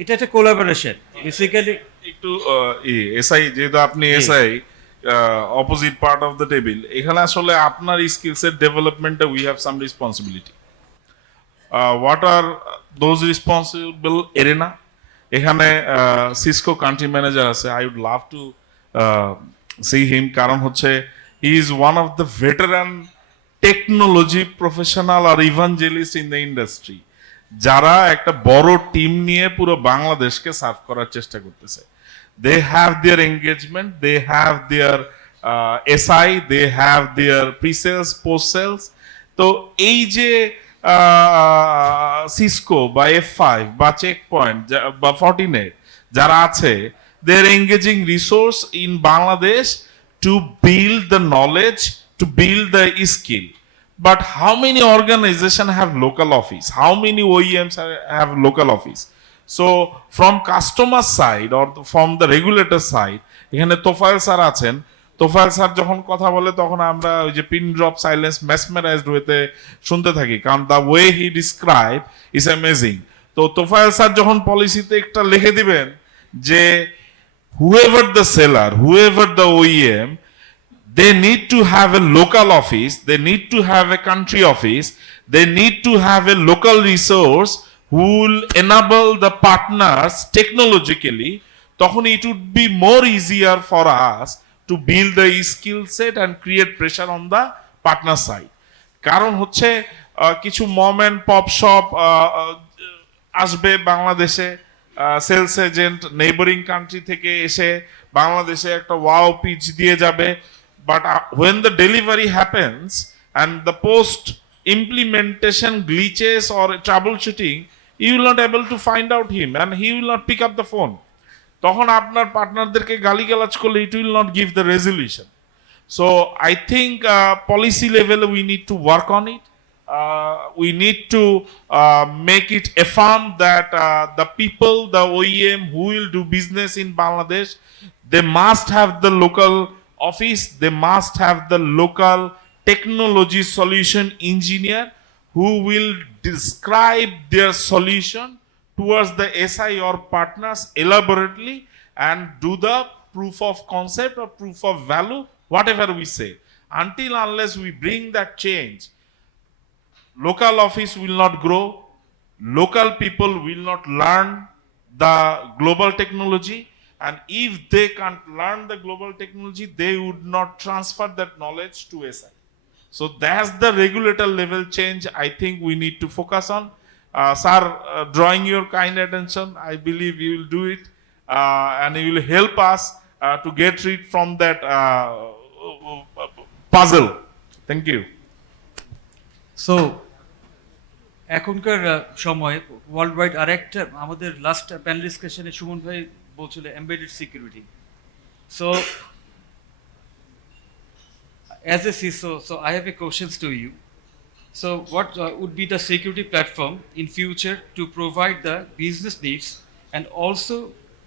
এটা একটা কোলাবোরেশন বেসিক্যালি। একটু এসআই, যেহেতু আপনি SI opposite part of the table, এখানে আসলে আপনার স্কিলসের ডেভেলপমেন্টে we have some responsibility. What are those responsible arena? এখানে সিসকো কান্ট্রি ম্যানেজার আছে, I would love to see him, কারণ হচ্ছে he is one of the veteran technology professional আর ইভাঞ্জেলিস্ট ইন দ্য ইন্ডাস্ট্রি, যারা একটা বড় টিম নিয়ে পুরো বাংলাদেশকে সার্ভ করার চেষ্টা করতেছে। They have their engagement, they have their SI, they have their presales, post sales. তো এই যে সিসকো বা F5 বা চেক পয়েন্ট বা 14 যারা আছে, they are engaging resource in Bangladesh to build the knowledge, to build the skill. But how many organizations have local office? How many OEMs have local office? So from customer side or from the regulator side, এখানে Tofail sir আছেন। Tofail sir যখন কথা বলে তখন আমরা ওই যে pin drop silence মেসমেরাইজড হতে শুনতে থাকি, কারণ the way he describe is amazing. তো তোফায়েল স্যার যখন পলিসিতে একটা লিখে দিবেন যে whoever the seller, whoever the OEM, they need to have a local office, they need to have a country office, they need to have a local resource who will enable the partners technologically. তখন it would be more easier for us to build the skill set and create pressure on the partner side. কারণ হচ্ছে কিছু মম and pop shop আসবে বাংলাদেশে, sales agent neighbouring country থেকে এসে বাংলাদেশে একটা ওয়াও পিচ দিয়ে যাবে। But when the delivery happens and the post implementation glitches or troubleshooting, you will not able to find out him and he will not pick up the phone. তখন আপনার পার্টনারদেরকে গালিগালাজ করলে it will not give the resolution. So I think policy level we need to work on it. We need to make it affirm that the people, the OEM who will do business in Bangladesh, they must have the local office, they must have the local technology solution engineer who will describe their solution towards the SI or partners elaborately and do the proof of concept or proof of value, whatever we say. Until unless we bring that change, local office will not grow, local people will not learn the global technology, and if they can't learn the global technology, they would not transfer that knowledge to SI. So that's the regulator level change I think we need to focus on. Sir, drawing your kind attention, I believe you will do it, and you will help us to get rid from that puzzle. Thank you. So এখনকার সময় world wide আরেকটা আমাদের last panel ডিসকাশনে Suman ভাই বলছিল embedded security. So as a CISO, so I have a questions to you. So what would be the security platform in future to provide the business needs and also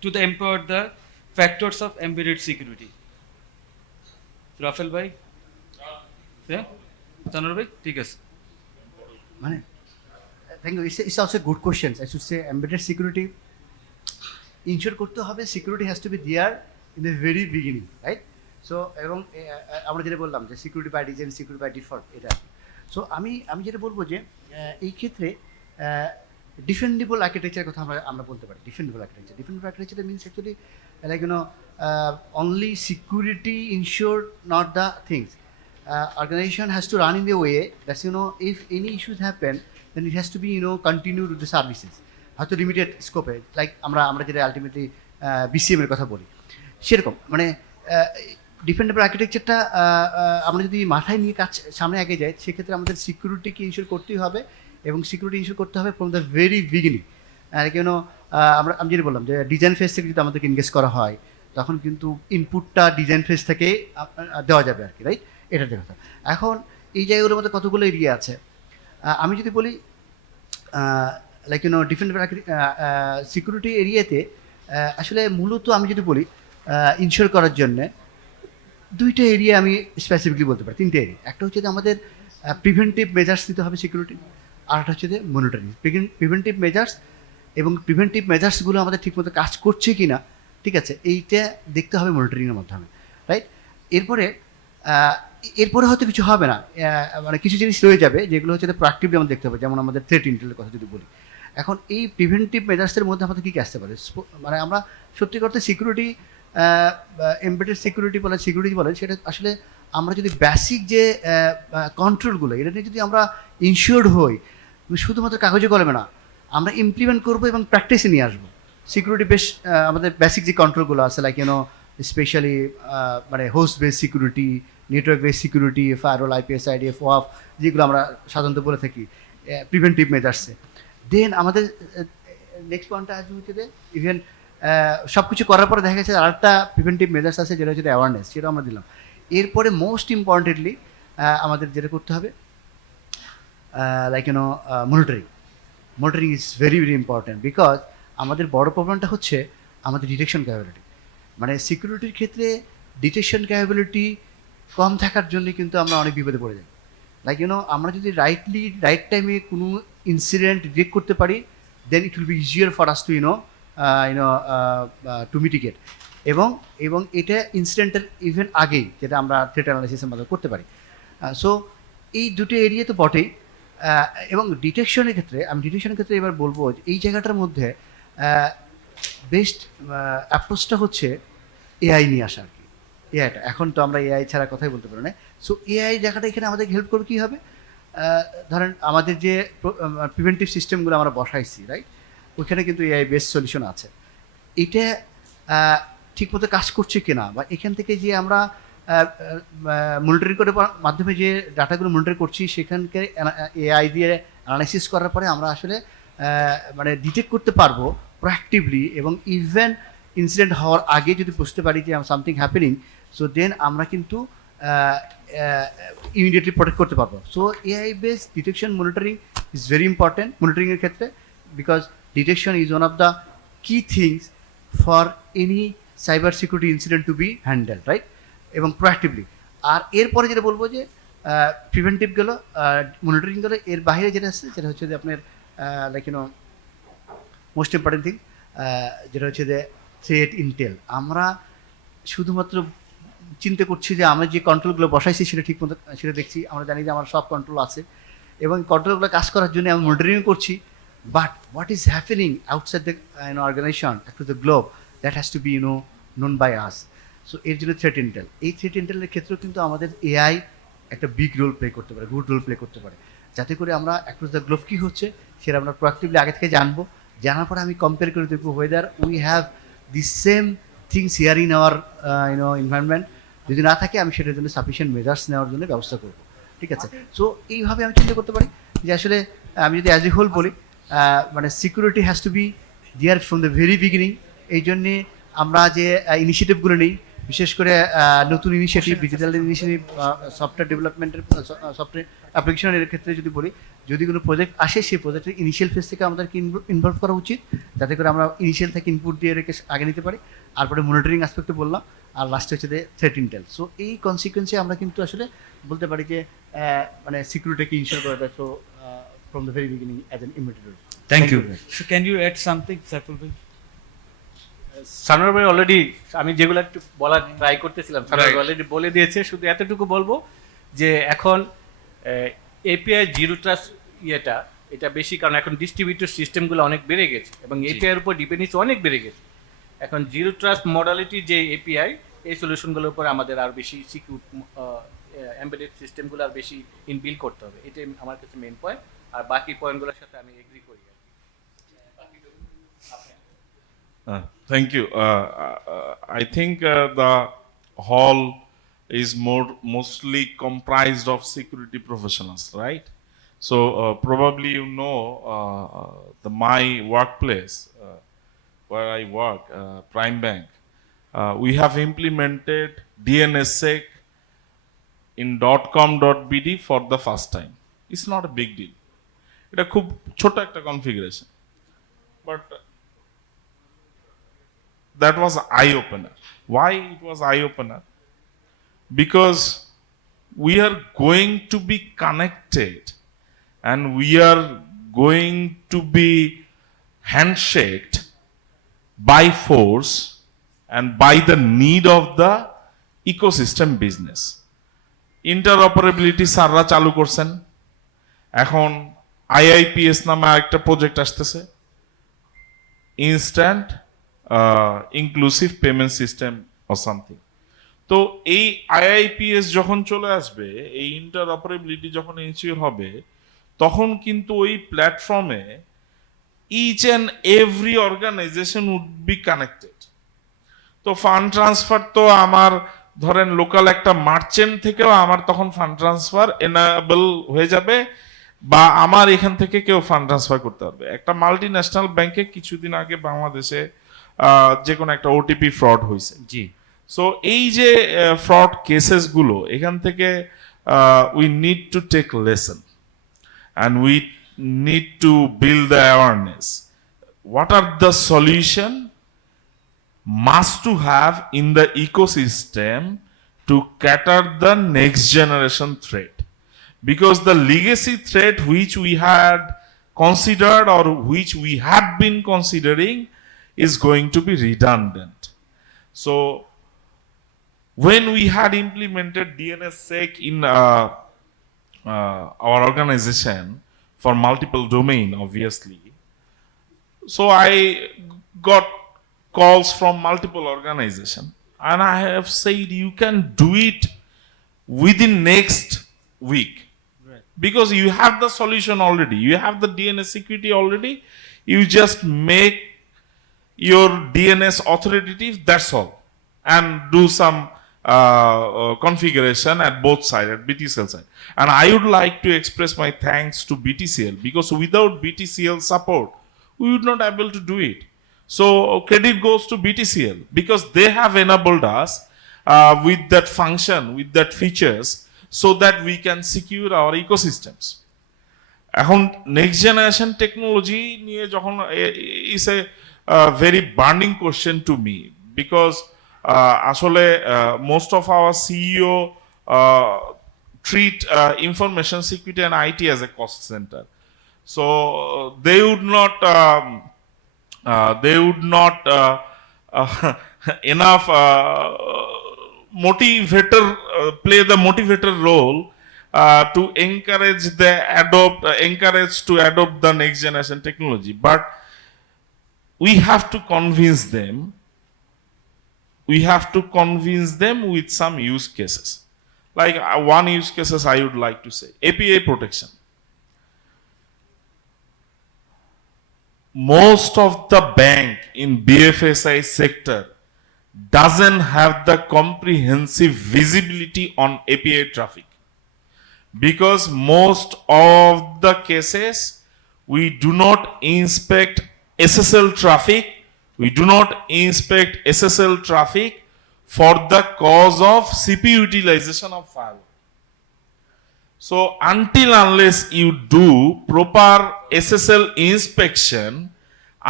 to the empower the factors of embedded security? রাফেল ভাই, হ্যাঁ, চানোর ভাই, ঠিক আছে। মানে thank you, it's also good question. I should say embedded security ensure করতে হবে, security has to be there in the very beginning, right? So এবং আমরা যেটা বললাম যে security by design, security by default, এটা। সো আমি যেটা বলবো যে এই ক্ষেত্রে ডিফেন্ডেবল আর্কিটেকচারের কথা আমরা বলতে পারি। Defendable architecture means actually like only security ensure not the things. Organization has to run in the way that if any issues happen, then it has to be continue to the services, হয়তো limited স্কোপে, like আমরা যেটা ultimately BCM এর কথা বলি সেরকম। মানে defendable আর্কিটেকচারটা আমরা যদি মাথায় নিয়ে কাজ সামনে আগে যাই, সেক্ষেত্রে আমাদের সিকিউরিটিকে ইনশিওর করতেই হবে, এবং সিকিউরিটি ইনশিওর করতে হবে ফ্রম দ্য ভেরি বিগিনিং। আমি যেটা বললাম যে ডিজাইন ফেজ থেকে যদি আমাদেরকে এনগেজ করা হয়, তখন কিন্তু ইনপুটটা ডিজাইন ফেজ থেকে দেওয়া যাবে আর কি, রাইট? এটা দেখা। এখন এই জায়গাগুলোর মধ্যে কতগুলো এরিয়া আছে, আমি যদি বলি লাইক ডিফেন্ডেবল সিকিউরিটি এরিয়াতে আসলে মূলত আমি যদি বলি ইনশিওর করার জন্যে দুইটা এরিয়া আমি স্পেসিফিকলি বলতে পারি, তিনটে এরিয়া। একটা হচ্ছে যে আমাদের প্রিভেন্টিভ মেজার্স দিতে হবে সিকিউরিটি, আর একটা হচ্ছে যে মনিটরিং। প্রিভেন্টিভ মেজার্স এবং প্রিভেন্টিভ মেজার্সগুলো আমাদের ঠিকমতো কাজ করছে কি না, ঠিক আছে, এইটা দেখতে হবে মনিটরিংয়ের মাধ্যমে, রাইট? এরপরে হয়তো কিছু হবে না, মানে কিছু জিনিস রয়ে যাবে যেগুলো হচ্ছে প্রোঅ্যাক্টিভলি আমাদের দেখতে হবে, যেমন আমাদের থ্রেট ইন্টেলের কথা যদি বলি। এখন এই প্রিভেন্টিভ মেজার্সের মধ্যে আমাদের কী কী আসতে পারে, মানে আমরা সত্যি করতে সিকিউরিটি, এমবেডেড সিকিউরিটি বলেন, সিকিউরিটি বলেন, সেটা আসলে আমরা যদি বেসিক যে কন্ট্রোলগুলো, এটা নিয়ে যদি আমরা ইনশিওর্ড হই, শুধুমাত্র কাগজে কলমে না, আমরা ইমপ্লিমেন্ট করবো এবং প্র্যাকটিসে নিয়ে আসবো। সিকিউরিটি বেস আমাদের বেসিক যে কন্ট্রোলগুলো আছে, লাইক স্পেশালি মানে host base security, network base security, firewall, IPS, IDF, ওয়াফ, যেগুলো আমরা সাধারণত বলে থাকি প্রিভেন্টিভ মেজার্সে। দেন আমাদের নেক্সট পয়েন্টটা আসবে হচ্ছে যে ইভেন সব কিছু করার পরে দেখা গেছে আরেকটা প্রিভেন্টিভ মেজার্স আছে, যেটা হচ্ছে অ্যাওয়ারনেস, সেটা আমরা দিলাম। এরপরে মোস্ট ইম্পর্টেন্টলি আমাদের যেটা করতে হবে like monitoring is very very important, because আমাদের বড় প্রবলেমটা হচ্ছে আমাদের ডিটেকশন ক্যাপাবিলিটি। মানে সিকিউরিটির ক্ষেত্রে ডিটেকশন ক্যাপাবিলিটি কম থাকার জন্য কিন্তু আমরা অনেক বিপদে পড়ে যাই। লাইক আমরা যদি রাইট টাইমে কোনো ইনসিডেন্ট ডিটেক্ট করতে পারি, then it will be easier for us to to mitigate, এবং এটা ইনসিডেন্টের ইভেন আগেই, যেটা আমরা থ্রেট অ্যানালাইসিসের মাধ্যমে করতে পারি। সো এই দুটো এরিয়া তো বটেই। এবং ডিটেকশনের ক্ষেত্রে এবার বলবো যে এই জায়গাটার মধ্যে বেস্ট অ্যাপ্রোচটা হচ্ছে এআই নিয়ে আসা আর কি। এআইটা এখন তো আমরা এআই ছাড়া কথাই বলতে পারি না। সো এআই জায়গাটা এখানে আমাদের হেল্প করবে কী হবে, ধরেন আমাদের যে প্রিভেন্টিভ সিস্টেমগুলো আমরা বসাইছি, রাইট, ওইখানে কিন্তু এআই বেস্ট সলিউশন আছে। এটা ঠিকমতো কাজ করছে কিনা, বা এখান থেকে যে আমরা মনিটরিং করে মাধ্যমে যে ডাটাগুলো মনিটর করছি, সেখানকে এআই দিয়ে অ্যানালাইসিস করার পরে আমরা আসলে মানে ডিটেক্ট করতে পারবো প্রোঅ্যাক্টিভলি, এবং ইভেন ইনসিডেন্ট হওয়ার আগে যদি বুঝতে পারি যে সামথিং হ্যাপেনিং, সো দেন আমরা কিন্তু ইমিডিয়েটলি প্রোটেক্ট করতে পারবো। So AI based detection monitoring is very important মনিটরিংয়ের ক্ষেত্রে, because detection is one of the key things for any cyber security incident to be handle, right, এবং proactively. আর এরপরে যেটা বলবো যে প্রিভেন্টিভ গেলো, মনিটরিং গেলো, এর বাইরে যেটা আসছে সেটা হচ্ছে যে আপনার লাইক মোস্ট ইম্পর্টেন্ট থিং, যেটা হচ্ছে যে থ্রেট ইন্টেল। আমরা শুধুমাত্র চিন্তা করছি যে আমরা যে কন্ট্রোলগুলো বসাইছি সেটা ঠিক মতো সেটা দেখছি, আমরা জানি যে আমার সব কন্ট্রোল আছে, এবং কন্ট্রোলগুলো কাজ করার জন্য আমি মনিটরিং করছি, but what is happening outside the organization across the globe, that has to be known by us. So এর জন্য থ্রেট ইন্টেল, এই থ্রেট ইন্টেলের ক্ষেত্রেও কিন্তু আমাদের এআই একটা বিগ রোল প্লে করতে পারে, গুড রোল প্লে করতে পারে, যাতে করে আমরা অ্যাক্রস দ্য গ্লোব কী হচ্ছে সেটা আমরা প্রোঅ্যাক্টিভলি আগে থেকে জানবো। জানার পরে আমি কম্পেয়ার করে দেখবো weather we have the same things here in our environment. যদি না থাকে আমি সেটার জন্য সাফিসিয়েন্ট মেজার্স নেওয়ার জন্য ব্যবস্থা করবো, ঠিক আছে। সো এইভাবে আমি চিন্তা করতে পারি যে আসলে আমি যদি অ্যাজ এ হোল বলি, মানে security has to be there from the very beginning. এই জন্যে আমরা যে ইনিশিয়েটিভগুলো নিই, বিশেষ করে নতুন ইনিশিয়েটিভ, ডিজিটাল ইনিশিয়েটিভ, সফটওয়্যার ডেভেলপমেন্টের, সফটওয়্যার অ্যাপ্লিকেশনের ক্ষেত্রে যদি বলি, যদি কোনো প্রজেক্ট আসে, সেই প্রজেক্টের ইনিশিয়াল ফেজ থেকে আমাদেরকে ইনভলভ করা উচিত, যাতে করে আমরা ইনিশিয়াল থেকে ইনপুট দিয়ে রেখে আগে নিতে পারি। তারপরে মনিটরিং অ্যাসপেক্টে বললাম, আর লাস্টে হচ্ছে যে থ্রেট ইন্টেল। সো এই কনসিকুয়েন্সে আমরা কিন্তু আসলে বলতে পারি যে মানে সিকিউরিটিকে ইনশিওর করা যায়। So from the very beginning as an ইমিডিয়েটর। Thank you. So can you add something, Saiful bhai? Sanowar ভাই অলরেডি আমি যেগুলো একটু বলার ট্রাই করতেছিলাম সানোয়ার Right. অলরেডি বলে দিয়েছে, শুধু এতটুকু বলবো যে এখন এপিআই জিরো ট্রাস্ট এটা বেশি, কারণ এখন ডিস্ট্রিবিউটেড সিস্টেমগুলো অনেক বেড়ে গেছে এবং এপিআই এর উপর ডিপেন্ডেন্সি অনেক বেড়ে গেছে। এখন জিরো ট্রাস্ট মডালিটি যে এপিআই, এই সলিউশনগুলোর উপর আমাদের আর বেশি সিকিউর এমবেডেড সিস্টেমগুলো আর বেশি ইনবিল্ড করতে হবে। এটাই আমার কাছে মেইন পয়েন্ট, আর বাকি পয়েন্টগুলোর সাথে আমি এগ্রি করি। Thank you. I think the hall is mostly comprised of security professionals, right? So probably you know my workplace where I work, Prime Bank. We have implemented DNSSEC in .com.bd for the first time. It's not a big deal. It's a খুব ছোট একটা configuration, but that was eye opener. Why it was eye opener? Because we are going to be connected and we are going to be handshaked by force and by the need of the ecosystem business. Interoperability সাররা চালু করছেন, এখন IIPS নামে একটা project আসতেছে, instant inclusive payment system or something. তো এই IIPS যখন চলে আসবে, এই ইন্টারঅপারেবিলিটি যখন ইনশিওর হবে, তখন কিন্তু ওই প্ল্যাটফর্মে each and every organization would be connected. তো ফান্ড ট্রান্সফার তো আমার ধরেন লোকাল একটা মার্চেন্ট থেকেও আমার তখন ফান্ড ট্রান্সফার এনাবেল হয়ে যাবে, বা আমার এখান থেকে কেউ ফান্ড ট্রান্সফার করতে পারবে। একটা মাল্টি ন্যাশনাল ব্যাংকে কিছুদিন আগে বাংলাদেশে যে কোনো একটা ওটিপি ফ্রড হয়েছে। জি। সো এই যে ফ্রড কেসেসগুলো, এখান থেকে we need to take lesson and we need to build the awareness. What are the solution must to have in the ecosystem to cater the next generation threat, because the legacy threat which we had considered or which we have been considering is going to be redundant. So when we had implemented DNSSEC in our organization for multiple domain, obviously, so I got calls from multiple organization and I have said you can do it within next week, Right. because you have the solution already, you have the DNS security already, you just make your DNS authoritative, that's all, and do some configuration at both sides, at BTCL side. And I would like to express my thanks to BTCL, because without BTCL support we would not able to do it. So credit goes to BTCL, because they have enabled us with that function, with that features, so that we can secure our ecosystems. এখন next generation technology নিয়ে যখন is a very burning question to me, because আসলে most of our CEO treat information security and IT as a cost center. So they would not enough motivator play the motivator role to encourage to adopt the next generation technology. But we have to convince them. We have to convince them with some use cases. Like one use cases I would like to say, API protection. Most of the bank in BFSI sector doesn't have the comprehensive visibility on API traffic, because most of the cases we do not inspect SSL traffic, we do not inspect SSL traffic for the cause of CPU utilization of firewall. So until unless you do proper SSL inspection,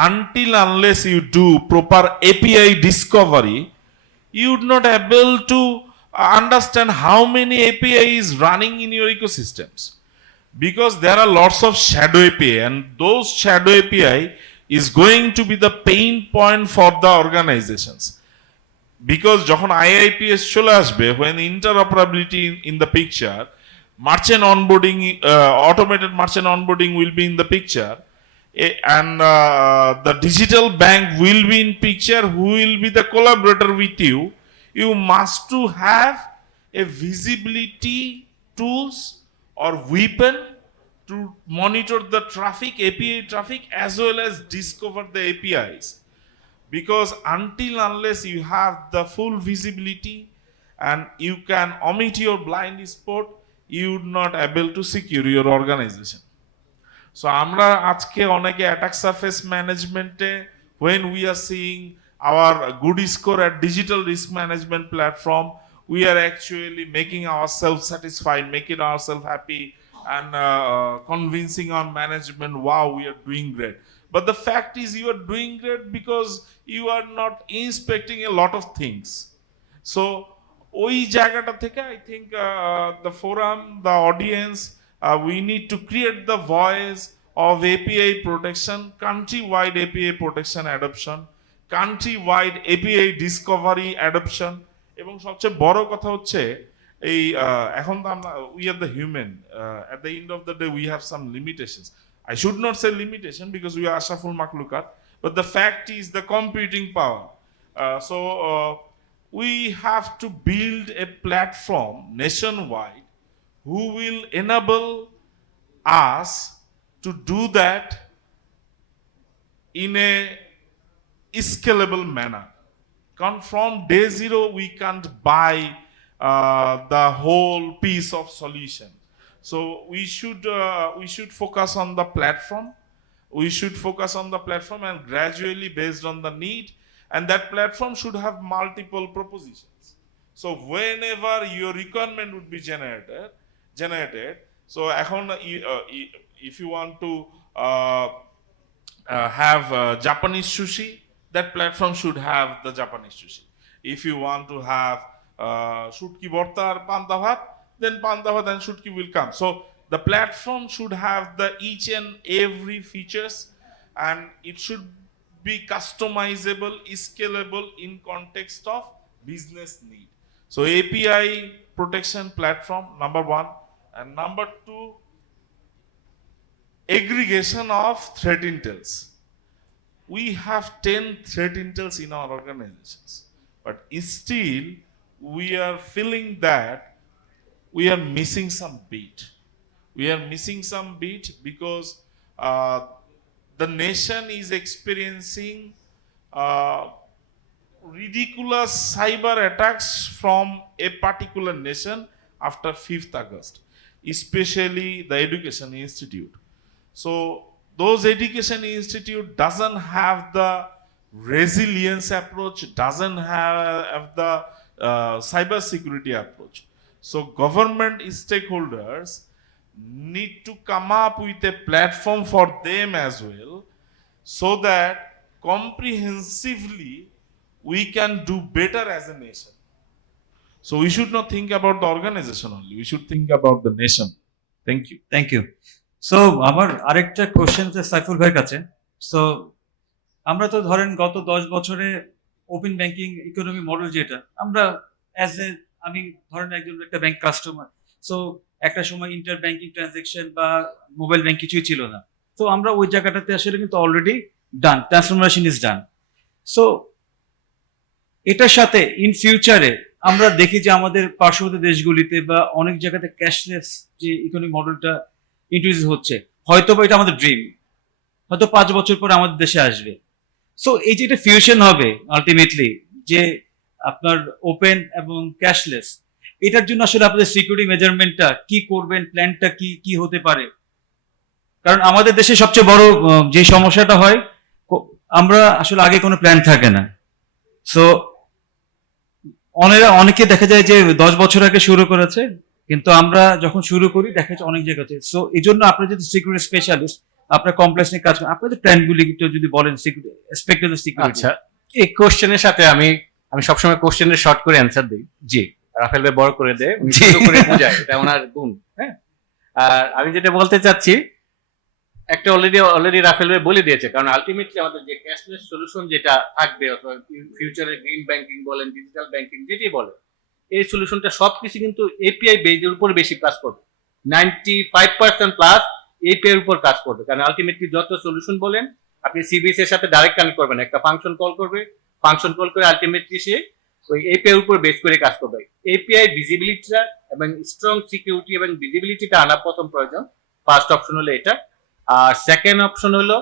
until unless you do proper API discovery, you would not able to understand how many API is running in your ecosystems, because there are lots of shadow API, and those shadow API is going to be the pain point for the organizations. Because যখন IIPS চলে আসবে, when interoperability in the picture, merchant onboarding, automated merchant onboarding will be in the picture, and the digital bank will be in picture, who will be the collaborator with you. You must to have a visibility tools or weapon to monitor the traffic, API traffic, as well as discover the APIs. Because until unless you have the full visibility and you can omit your blind spot, you would not able to secure your organization. So আমরা আজকে অনেকে attack surface ম্যানেজমেন্টে when we are seeing our good score at digital risk management platform, we are actually making ourselves satisfied, making ourselves happy, and convincing our management, wow, we are doing great. But the fact is, you are doing great because you are not inspecting a lot of things. So ওই জায়গাটা থেকে I think the forum, the audience, we need to create the voice of API protection, country-wide API protection adoption, country-wide API discovery adoption, এবং সবচেয়ে বড় কথা হচ্ছে এই এখন তো আমরা we are the human, at the end of the day we have some limitations. I should not say limitation because we are ashraful makhlukat, but the fact is the computing power. So we have to build a platform nationwide who will enable us to do that in a scalable manner. From day zero, we can't buy the whole piece of solution. So we should focus on the platform. We should focus on the platform, and gradually based on the need, and that platform should have multiple propositions. So whenever your requirement would be generated. So if you want to have Japanese sushi, that platform should have the Japanese sushi. If you want to have shutki bortar panta bhat, then panta bhat and shutki will come. So the platform should have the each and every features, and it should be customizable, scalable in context of business need. So API protection platform, number one. And number two, aggregation of threat intels. We have 10 threat intels in our organizations, but still we are feeling that we are missing some beat. We are missing some beat because the nation is experiencing ridiculous cyber attacks from a particular nation after 5th August, especially the education institute. So those education institute doesn't have the resilience approach, doesn't have the cyber security approach. So government stakeholders need to come up with a platform for them as well, so that comprehensively we can do better as a nation. So we should not think about the organization only, we should think about the nation. Thank you. Thank you. So আমার আরেকটা question Saiful ভাইয়ের কাছে। So আমরা তো ধরেন গত 10 বছরে open banking economy model যেটা আমরা আমি ধরেন একটা ব্যাংক কাস্টমার, সো একটা সময় ইন্টার ব্যাংকিং ট্রানজাকশন বা মোবাইল ব্যাংক কিছুই ছিল না। তো আমরা ওই জায়গাটাতে আসলে কিন্তু already done, transformation is done. So এটার সাথে ইন ফিউচারে আমরা দেখি যে আমাদের পার্শ্ববর্তী দেশগুলিতে বা অনেক জায়গাতে ক্যাশলেস যে ইকোনমি মডেলটা ইন্ট্রোডিউস হচ্ছে, হয়তো বা এটা আমাদের ড্রিম, হয়তো 5 বছর পরে আমাদের দেশে আসবে। সো এই যে এটা ফিউশন হবে আলটিমেটলি, যে আপনার ওপেন এবং ক্যাশলেস, এটার জন্য আসলে আপনাদের সিকিউরিটি মেজারমেন্টটা কি করবেন, প্ল্যানটা কি হতে পারে? কারণ আমাদের দেশে সবচেয়ে বড় যে সমস্যাটা হয়, আমরা আসলে আগে কোনো প্ল্যান থাকে না। সো অনেকে দেখা যায় যে 10 বছর আগে শুরু করেছে, কিন্তু আমরা যখন শুরু করি দেখা যাচ্ছে অনেক জায়গাতে। সো এই জন্য আপনারা যদি সিকিউরিটি স্পেশালিস্ট, আপনার কমপ্লেক্স নিয়ে কাজ করেন, আপনাদের প্ল্যানগুলি যদি বলেন সিকিউরিটি এসপেক্ট অফ সিকিউরিটি। আচ্ছা, এই কোশ্চেনের সাথে আমি আমি সবসময় কোশ্চেনের শর্ট করে অ্যান্সার দিই। জি, রাফেল ভাই বড় করে দেয়, উনি ছোট করে বোঝায়, এটা ওনার গুণ। হ্যাঁ, আর আমি যেটা বলতে চাচ্ছি, একটা অলরেডি রাফেল ভাই বলে দিয়েছে, কারণ আলটিমেটলি আমাদের যে ক্যাশলেস সলিউশন যেটা থাকবে, অথবা ফিউচারে গ্রিন ব্যাংকিং বলেন, ডিজিটাল ব্যাংকিং যেটি বলে, এই সলিউশনটা সবকিছু কিন্তু এপিআই বেজের উপর বেশি কাজ করবে। 95% প্লাস এপিআই এর উপর কাজ করবে, কারণ আলটিমেটলি যত সলিউশন বলেন, আপনি সিবিএস এর সাথে ডাইরেক্ট কানেক্ট করবেন, একটা ফাংশন কল করবে, ফাংশন কল করে আলটিমেটলি সে ওই এপিআই এর উপর বেস করে কাজ করবে। এপিআই ভিজিবিলিটিটা এবং স্ট্রং সিকিউরিটি এবং ভিজিবিলিটিটা আনা প্রথম প্রয়োজন। ফার্স্ট অপশন হলো এটা। আর সেকেন্ড অপশন হলো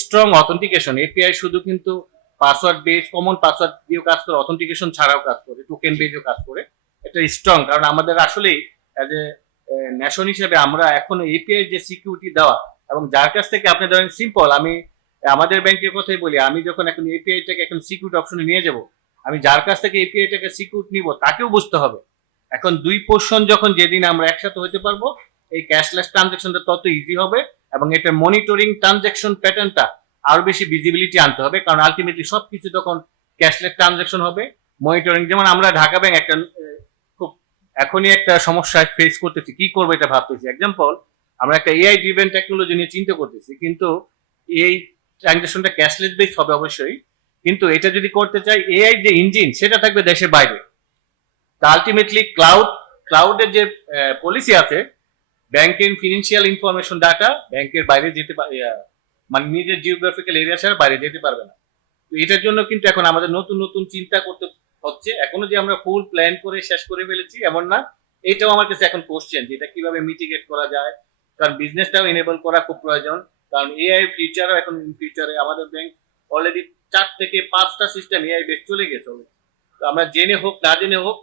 স্ট্রং অথেন্টিকেশন। এপিআই শুধু কিন্তু পাসওয়ার্ড বেস, কমন পাসওয়ার্ড দিয়েও কাজ করে, অথেন্টিকেশন ছাড়াও কাজ করে, টোকেন বেজও কাজ করে। এটা স্ট্রং, কারণ আমাদের আসলেই অ্যাজ এ নেশন হিসেবে আমরা এখন এপিআই যে সিকিউরিটি দেওয়া, এবং যার কাছ থেকে আপনি ধরেন সিম্পল, আমি আমাদের ব্যাংকের কথাই বলি, আমি যখন এখন এপিআইটাকে এখন সিকিউরিটি অপশনে নিয়ে যাব, আমি যার কাছ থেকে এপিআইটাকে সিকিউরিটি নিব তাকেও বুঝতে হবে। এখন দুই পোর্শন যখন যেদিন আমরা একসাথে হতে পারবো, এই ক্যাশলেস ট্রানজাকশনটা তত ইজি হবে, এবং এটা মনিটরিং ট্রানজাকশন প্যাটার্নটা আরো বেশি ভিজিবিলিটি আনতে হবে, কারণ আলটিমেটলি সবকিছু তখন ক্যাশলেস ট্রানজাকশন হবে। মনিটরিং, যেমন আমরা ঢাকা ব্যাংক একটা খুব এখনই একটা সমস্যা ফেস করতেছি, কি করবো এটা ভাবতেছি। এক্সাম্পল, আমরা একটা এআই ড্রিভেন টেকনোলজি নিয়ে চিন্তা করতেছি, কিন্তু এই ট্রানজাকশনটা ক্যাশলেস বেস হবে অবশ্যই, কিন্তু এটা যদি করতে চাই, এআই যে ইঞ্জিন সেটা থাকবে দেশের বাইরে। আলটিমেটলি ক্লাউডের যে পলিসি আছে, ব্যাংকের ফিনান্সিয়াল ইনফরমেশন ডাটা ব্যাংকের বাইরে যেতে মানে নিজের জিওগ্রাফিক্যাল এরিয়া ছাড়া বাইরে যেতে পারবে না। তো এটার জন্য কিন্তু এখন আমাদের নতুন নতুন চিন্তা করতে হচ্ছে। এখনো যে আমরা ফুল প্ল্যান করে শেষ করে ফেলেছি এমন না, এটাও আমার কাছে এখন কোশ্চেন যে এটা কিভাবে মিটিগেট করা যায়, কারণ বিজনেসটাও এনেবল করা খুব প্রয়োজন। কারণ এআই ফিউচারও, এখন ফিউচারে আমাদের ব্যাংক অলরেডি 4 থেকে 5টা সিস্টেম এআই বেস চলে গেছে। তো আমরা জেনে হোক না জেনে হোক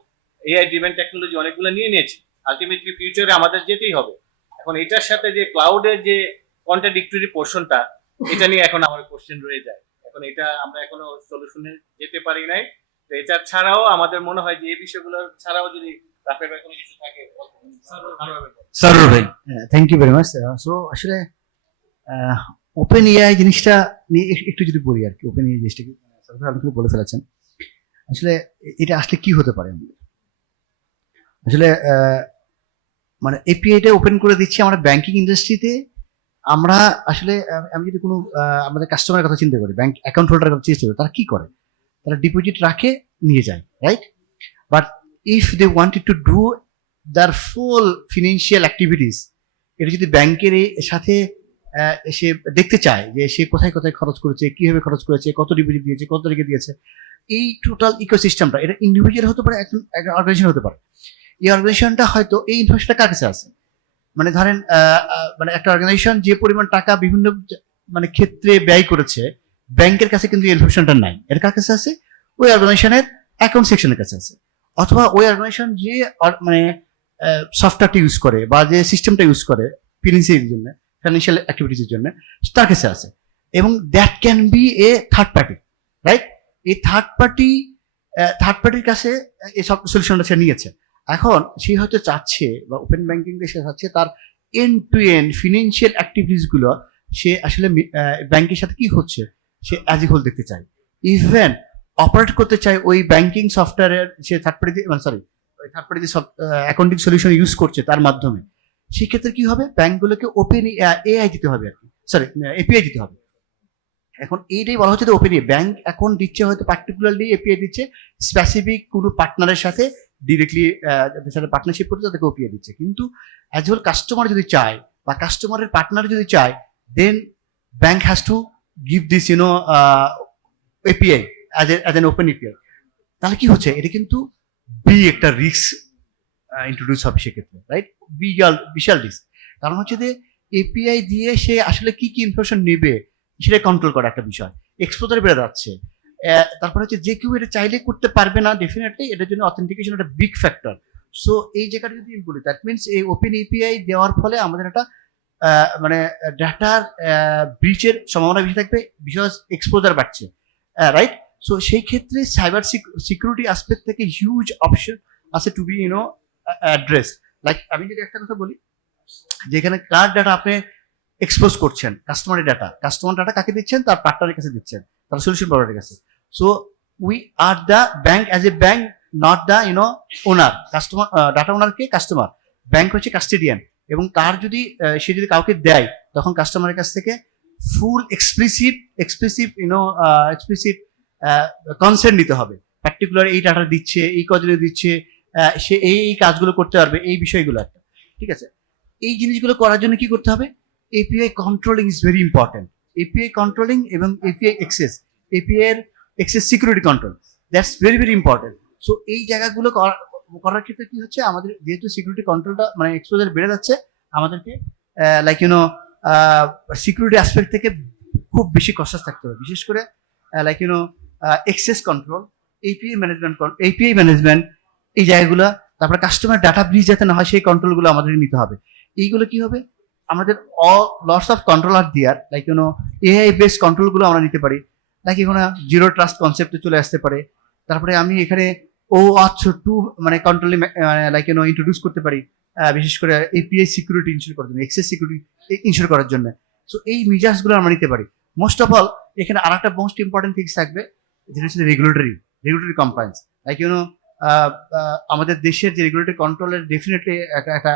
এআই ড্রিভেন টেকনোলজি অনেকগুলো নিয়ে নিয়েছি। আলটিমেটলি ফিউচারে আমাদের যেতেই হবে। এখন এটার সাথে যে ক্লাউডের যে কন্ট্রাডিক্টরি পোর্শনটা, এটা নিয়ে এখন আমার কোশ্চেন রয়ে যায়। এখন এটা আমরা এখনো সলিউশনে যেতে পারি নাই। তো এটা ছাড়াও আমাদের মনে হয় যে এই বিষয়গুলো ছাড়াও যদি রাফেল ভাই কোনো কিছু থাকে। সারুর ভাই, thank you very much. So আসলে ওপেন এআই জিনিসটা নিয়ে একটু যদি বলি আর কি, ওপেন এআই জিনিসটা কি আপনি বলে ফেলেছেন। আসলে এটা আসলে কি হতে পারে আমাদের, আসলে মানে এপিআইটা ওপেন করে দিচ্ছি আমরা ব্যাংকিং ইন্ডাস্ট্রিতে। আমরা আসলে আমি যদি কোনো আমাদের কাস্টমারের কথা চিন্তা করি, ব্যাংক অ্যাকাউন্ট হোল্ডারের কথা চিন্তা করি, তারা কি করে? তারা ডিপোজিট রাখে, নিয়ে যায়, right? But if they wanted to do their full financial activities, এটা যদি ব্যাংকের সাথে সে দেখতে চায় যে সে কোথায় কোথায় খরচ করেছে, কিভাবে খরচ করেছে, কত ডিপোজিট দিয়েছে, কত তারিখে দিয়েছে, এই টোটাল ইকোসিস্টেমটা, এটা ইন্ডিভিজুয়াল হতে পারে, একটা অর্গানাইজেশন হতে পারে। এই অর্গানাইজেশনটা হয়তো এই ইনফরমেশনটা কার কাছে আছে, মানে ধরেন মানে একটা অর্গানাইজেশন যে পরিমাণ টাকা বিভিন্ন মানে ক্ষেত্রে ব্যয় করেছে, ব্যাংকের কাছে কিন্তু ইনফরমেশনটা নাই। এর কার কাছে আছে? ওই অর্গানাইজেশনের অ্যাকাউন্ট সেকশনের কাছে আছে, অথবা ওই অর্গানাইজেশন যে মানে সফটওয়্যারটা ইউজ করে বা যে সিস্টেমটা ইউজ করে ফিনান্সিয়াল জন্য, ফাইন্যান্সিয়াল অ্যাক্টিভিটিসের জন্য, তার কাছে আছে। এবং that can B A third party, right? এই থার্ড পার্টির কাছে এই সব সলিউশনটা সে নিয়েছে। এখন সে হয়তো চাচ্ছে, বা ওপেন ব্যাংকিং দিয়ে সে চাচ্ছে তার end to end financial activities গুলো সে আসলে ব্যাংকের সাথে কি হচ্ছে সে অ্যাজ এ হোল দেখতে চায়, ইভেন অপারেট করতে চায় ওই ব্যাংকিং সফটওয়্যারের সে থার্ড পার্টি থার্ড পার্টি যে অ্যাকাউন্টিং সলিউশন ইউজ করছে তার মাধ্যমে। সেক্ষেত্রে কি হবে, ব্যাংকগুলোকে ওপেন এআই দিতে হবে আর কি, এপিআই দিতে হবে। এখন এইটাই বলা হচ্ছে যে ওপেন ব্যাংক এখন দিচ্ছে হয়তো পার্টিকুলারলি এপিআই দিচ্ছে স্পেসিফিক কোনো পার্টনারের সাথে ডিরেক্টলি যাদের সাথে পার্টনারশিপ করছে তাদেরকে ওপিআই দিচ্ছে। কিন্তু অ্যাজ ওয়েল কাস্টমার যদি চায় বা কাস্টমারের পার্টনার যদি চায়, then bank has to give this API as an open API. তাহলে কি হচ্ছে, এটা কিন্তু একটা রিস্ক ইন্ট্রোডিউস হবে সেক্ষেত্রে, রাইট? বিশাল রিস্ক। কারণ হচ্ছে যে এপিআই দিয়ে সে আসলে কি কি ইনফরমেশন নেবে সেটা কন্ট্রোল করা একটা বিষয়, এক্সপোজার বেড়ে যাচ্ছে। তারপরে হচ্ছে যে কেউ এটা চাইলে করতে পারবে না, ডেফিনেটলি এটার জন্য অথেন্টিকেশন একটা বিগ ফ্যাক্টর। সো এই জায়গাটা যদি বলি, দ্যাট মিনস এই ওপেন এপিআই দেওয়ার ফলে আমাদের একটা মানে ডাটার ব্রিচের সম্ভাবনা বেশি থাকবে, বিকজ এক্সপোজার বাড়ছে, রাইট? সো সেই ক্ষেত্রে সাইবার সিকিউরিটি অ্যাসপেক্ট থেকে হিউজ অপশন আছে টু বি অ্যাড্রেস। লাইক আমি যদি একটা কথা বলি, যেখানে কার ডাটা আপনি এক্সপোজ করছেন, কাস্টমার ডাটা কাকে দিচ্ছেন? তার পার্টনারের কাছে দিচ্ছেন, তার সলিউশন প্রোভাইডারের কাছে। So we are the bank as a bank, not the owner, customer, data owner K customer, bank হচ্ছে কাস্টেডিয়ান, এবং তার যদি সে যদি কাউকে দেয় তখন কাস্টমারের কাছ থেকে ফুল এক্সপ্লিসিট কনসেন্ট নিতে হবে, পার্টিকুলার এই ডাটা দিচ্ছে, এই কদিনে দিচ্ছে, সে এই কাজগুলো করতে পারবে, এই বিষয়গুলো একটা, ঠিক আছে। এই জিনিসগুলো করার জন্য কি করতে হবে, API controlling is very important. API controlling এবং এপিআই এর access security control, that's very very important. So এই জায়গাগুলো করার ক্ষেত্রে কি হচ্ছে, আমাদের যেহেতু সিকিউরিটি কন্ট্রোলটা মানে এক্সপোজার বেড়ে যাচ্ছে, আমাদেরকে লাইক সিকিউরিটি অ্যাসপেক্ট থেকে খুব বেশি কনসাস থাকতে হবে, বিশেষ করে like access control, API management, এই জায়গাগুলো, তারপরে কাস্টমার ডাটা ব্রিচ যাতে না হয় সেই কন্ট্রোলগুলো আমাদের নিতে হবে। এইগুলো কি হবে, আমাদের lots of control are there, like AI based কন্ট্রোলগুলো আমরা নিতে পারি, লাইক এখানে জিরো ট্রাস্ট কনসেপ্টে চলে আসতে পারে। তারপরে আমি এখানে টু মানে কন্ট্রোলিং লাইক ইন্ট্রোডিউস করতে পারি, বিশেষ করে এপিআই সিকিউরিটি ইনশিওর করার জন্য, এক্সেস সিকিউরিটি ইনশিওর করার জন্য। সো এই মেজার্সগুলো আমরা নিতে পারি। মোস্ট অফ অল এখানে আর একটা মোস্ট ইম্পর্টেন্ট থিংস থাকবে, যেটা হচ্ছে রেগুলেটরি কমপ্লায়েন্স, লাইক আমাদের দেশের যে রেগুলেটরি কন্ট্রোলের ডেফিনেটলি একটা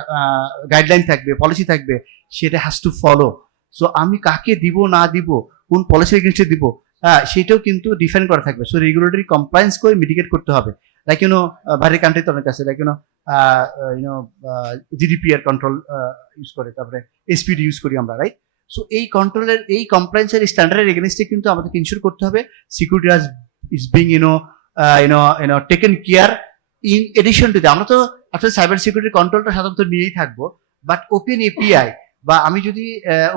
গাইডলাইন থাকবে, পলিসি থাকবে, সেটা হ্যাজ টু ফলো। সো আমি কাকে দিব না দিব, কোন পলিসি এগেনস্টে দিব, সেটাও কিন্তু ডিফাইন করা থাকবে। সো রেগুলেটরি কমপ্লায়েন্স করে মিটিগেট করতে হবে, লাইক বাইরের কান্ট্রিতে অনেক আছে, লাইক জিডিপিআর কন্ট্রোল ইউজ করে, তারপরে এসপিডি ইউজ করি আমরা, রাইট। সো এই কন্ট্রোলের এই কমপ্লায়েন্সের স্ট্যান্ডার্ডের এগেনস্টে কিন্তু আমাদেরকে ইনশিওর করতে হবে security is being taken care in addition to. আমরা তো আসলে সাইবার সিকিউরিটি কন্ট্রোলটা সাধারণত নিয়েই থাকবো, বাট ওপেন এপিআই বা আমি যদি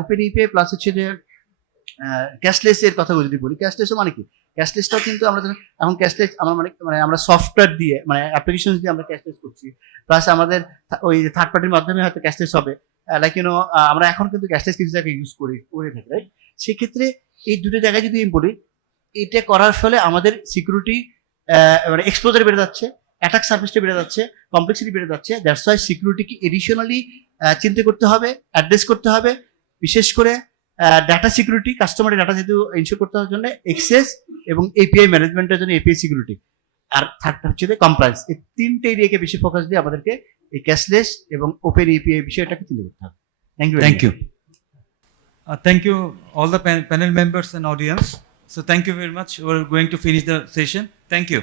ওপেন এপিআই প্লাস হচ্ছে যে ক্যাশলেস এর কথা যদি বলি, ক্যাশলেসও মানে কি, ক্যাশলেসটাও কিন্তু আমরা এখন ক্যাশলেস আমরা মানে আমরা সফটওয়্যার দিয়ে মানে অ্যাপ্লিকেশন দিয়ে আমরা ক্যাশলেস করছি, প্লাস আমাদের ওই থার্ড পার্টির মাধ্যমে হয়তো ক্যাশলেস হবে, লাইক আমরা এখন কিন্তু ক্যাশলেস কিছু জায়গায় ইউজ করে থাকি, রাইট। সেক্ষেত্রে এই দুটো জায়গায় যদি আমি বলি, এটা করার ফলে আমাদের সিকিউরিটি মানে এক্সপোজার বেড়ে যাচ্ছে, অ্যাটাক সার্ভিসটা বেড়ে যাচ্ছে, কমপ্লেক্সিটি বেড়ে যাচ্ছে। দ্যাটস ওয়াই সিকিউরিটিকে এডিশনালি চিন্তা করতে হবে, অ্যাড্রেস করতে হবে, বিশেষ করে ডাটা সিকিউরিটি, কাস্টমারের ডাটা যেহেতু ইনশিওর করতে হওয়ার জন্য এক্সেস এবং এপিআই ম্যানেজমেন্টের জন্য এপিআই সিকিউরিটি, আর থার্ডটা হচ্ছে কমপ্লায়েন্স। এই তিনটে এরিয়াকে বেশি ফোকাস দিয়ে আমাদেরকে এই ক্যাশলেস এবং ওপেন এপিআই বিষয়টাকে চিন্তা করতে হবে। Thank you. Thank you all the panel members and audience. So thank you very much. We're going to finish the session. Thank you.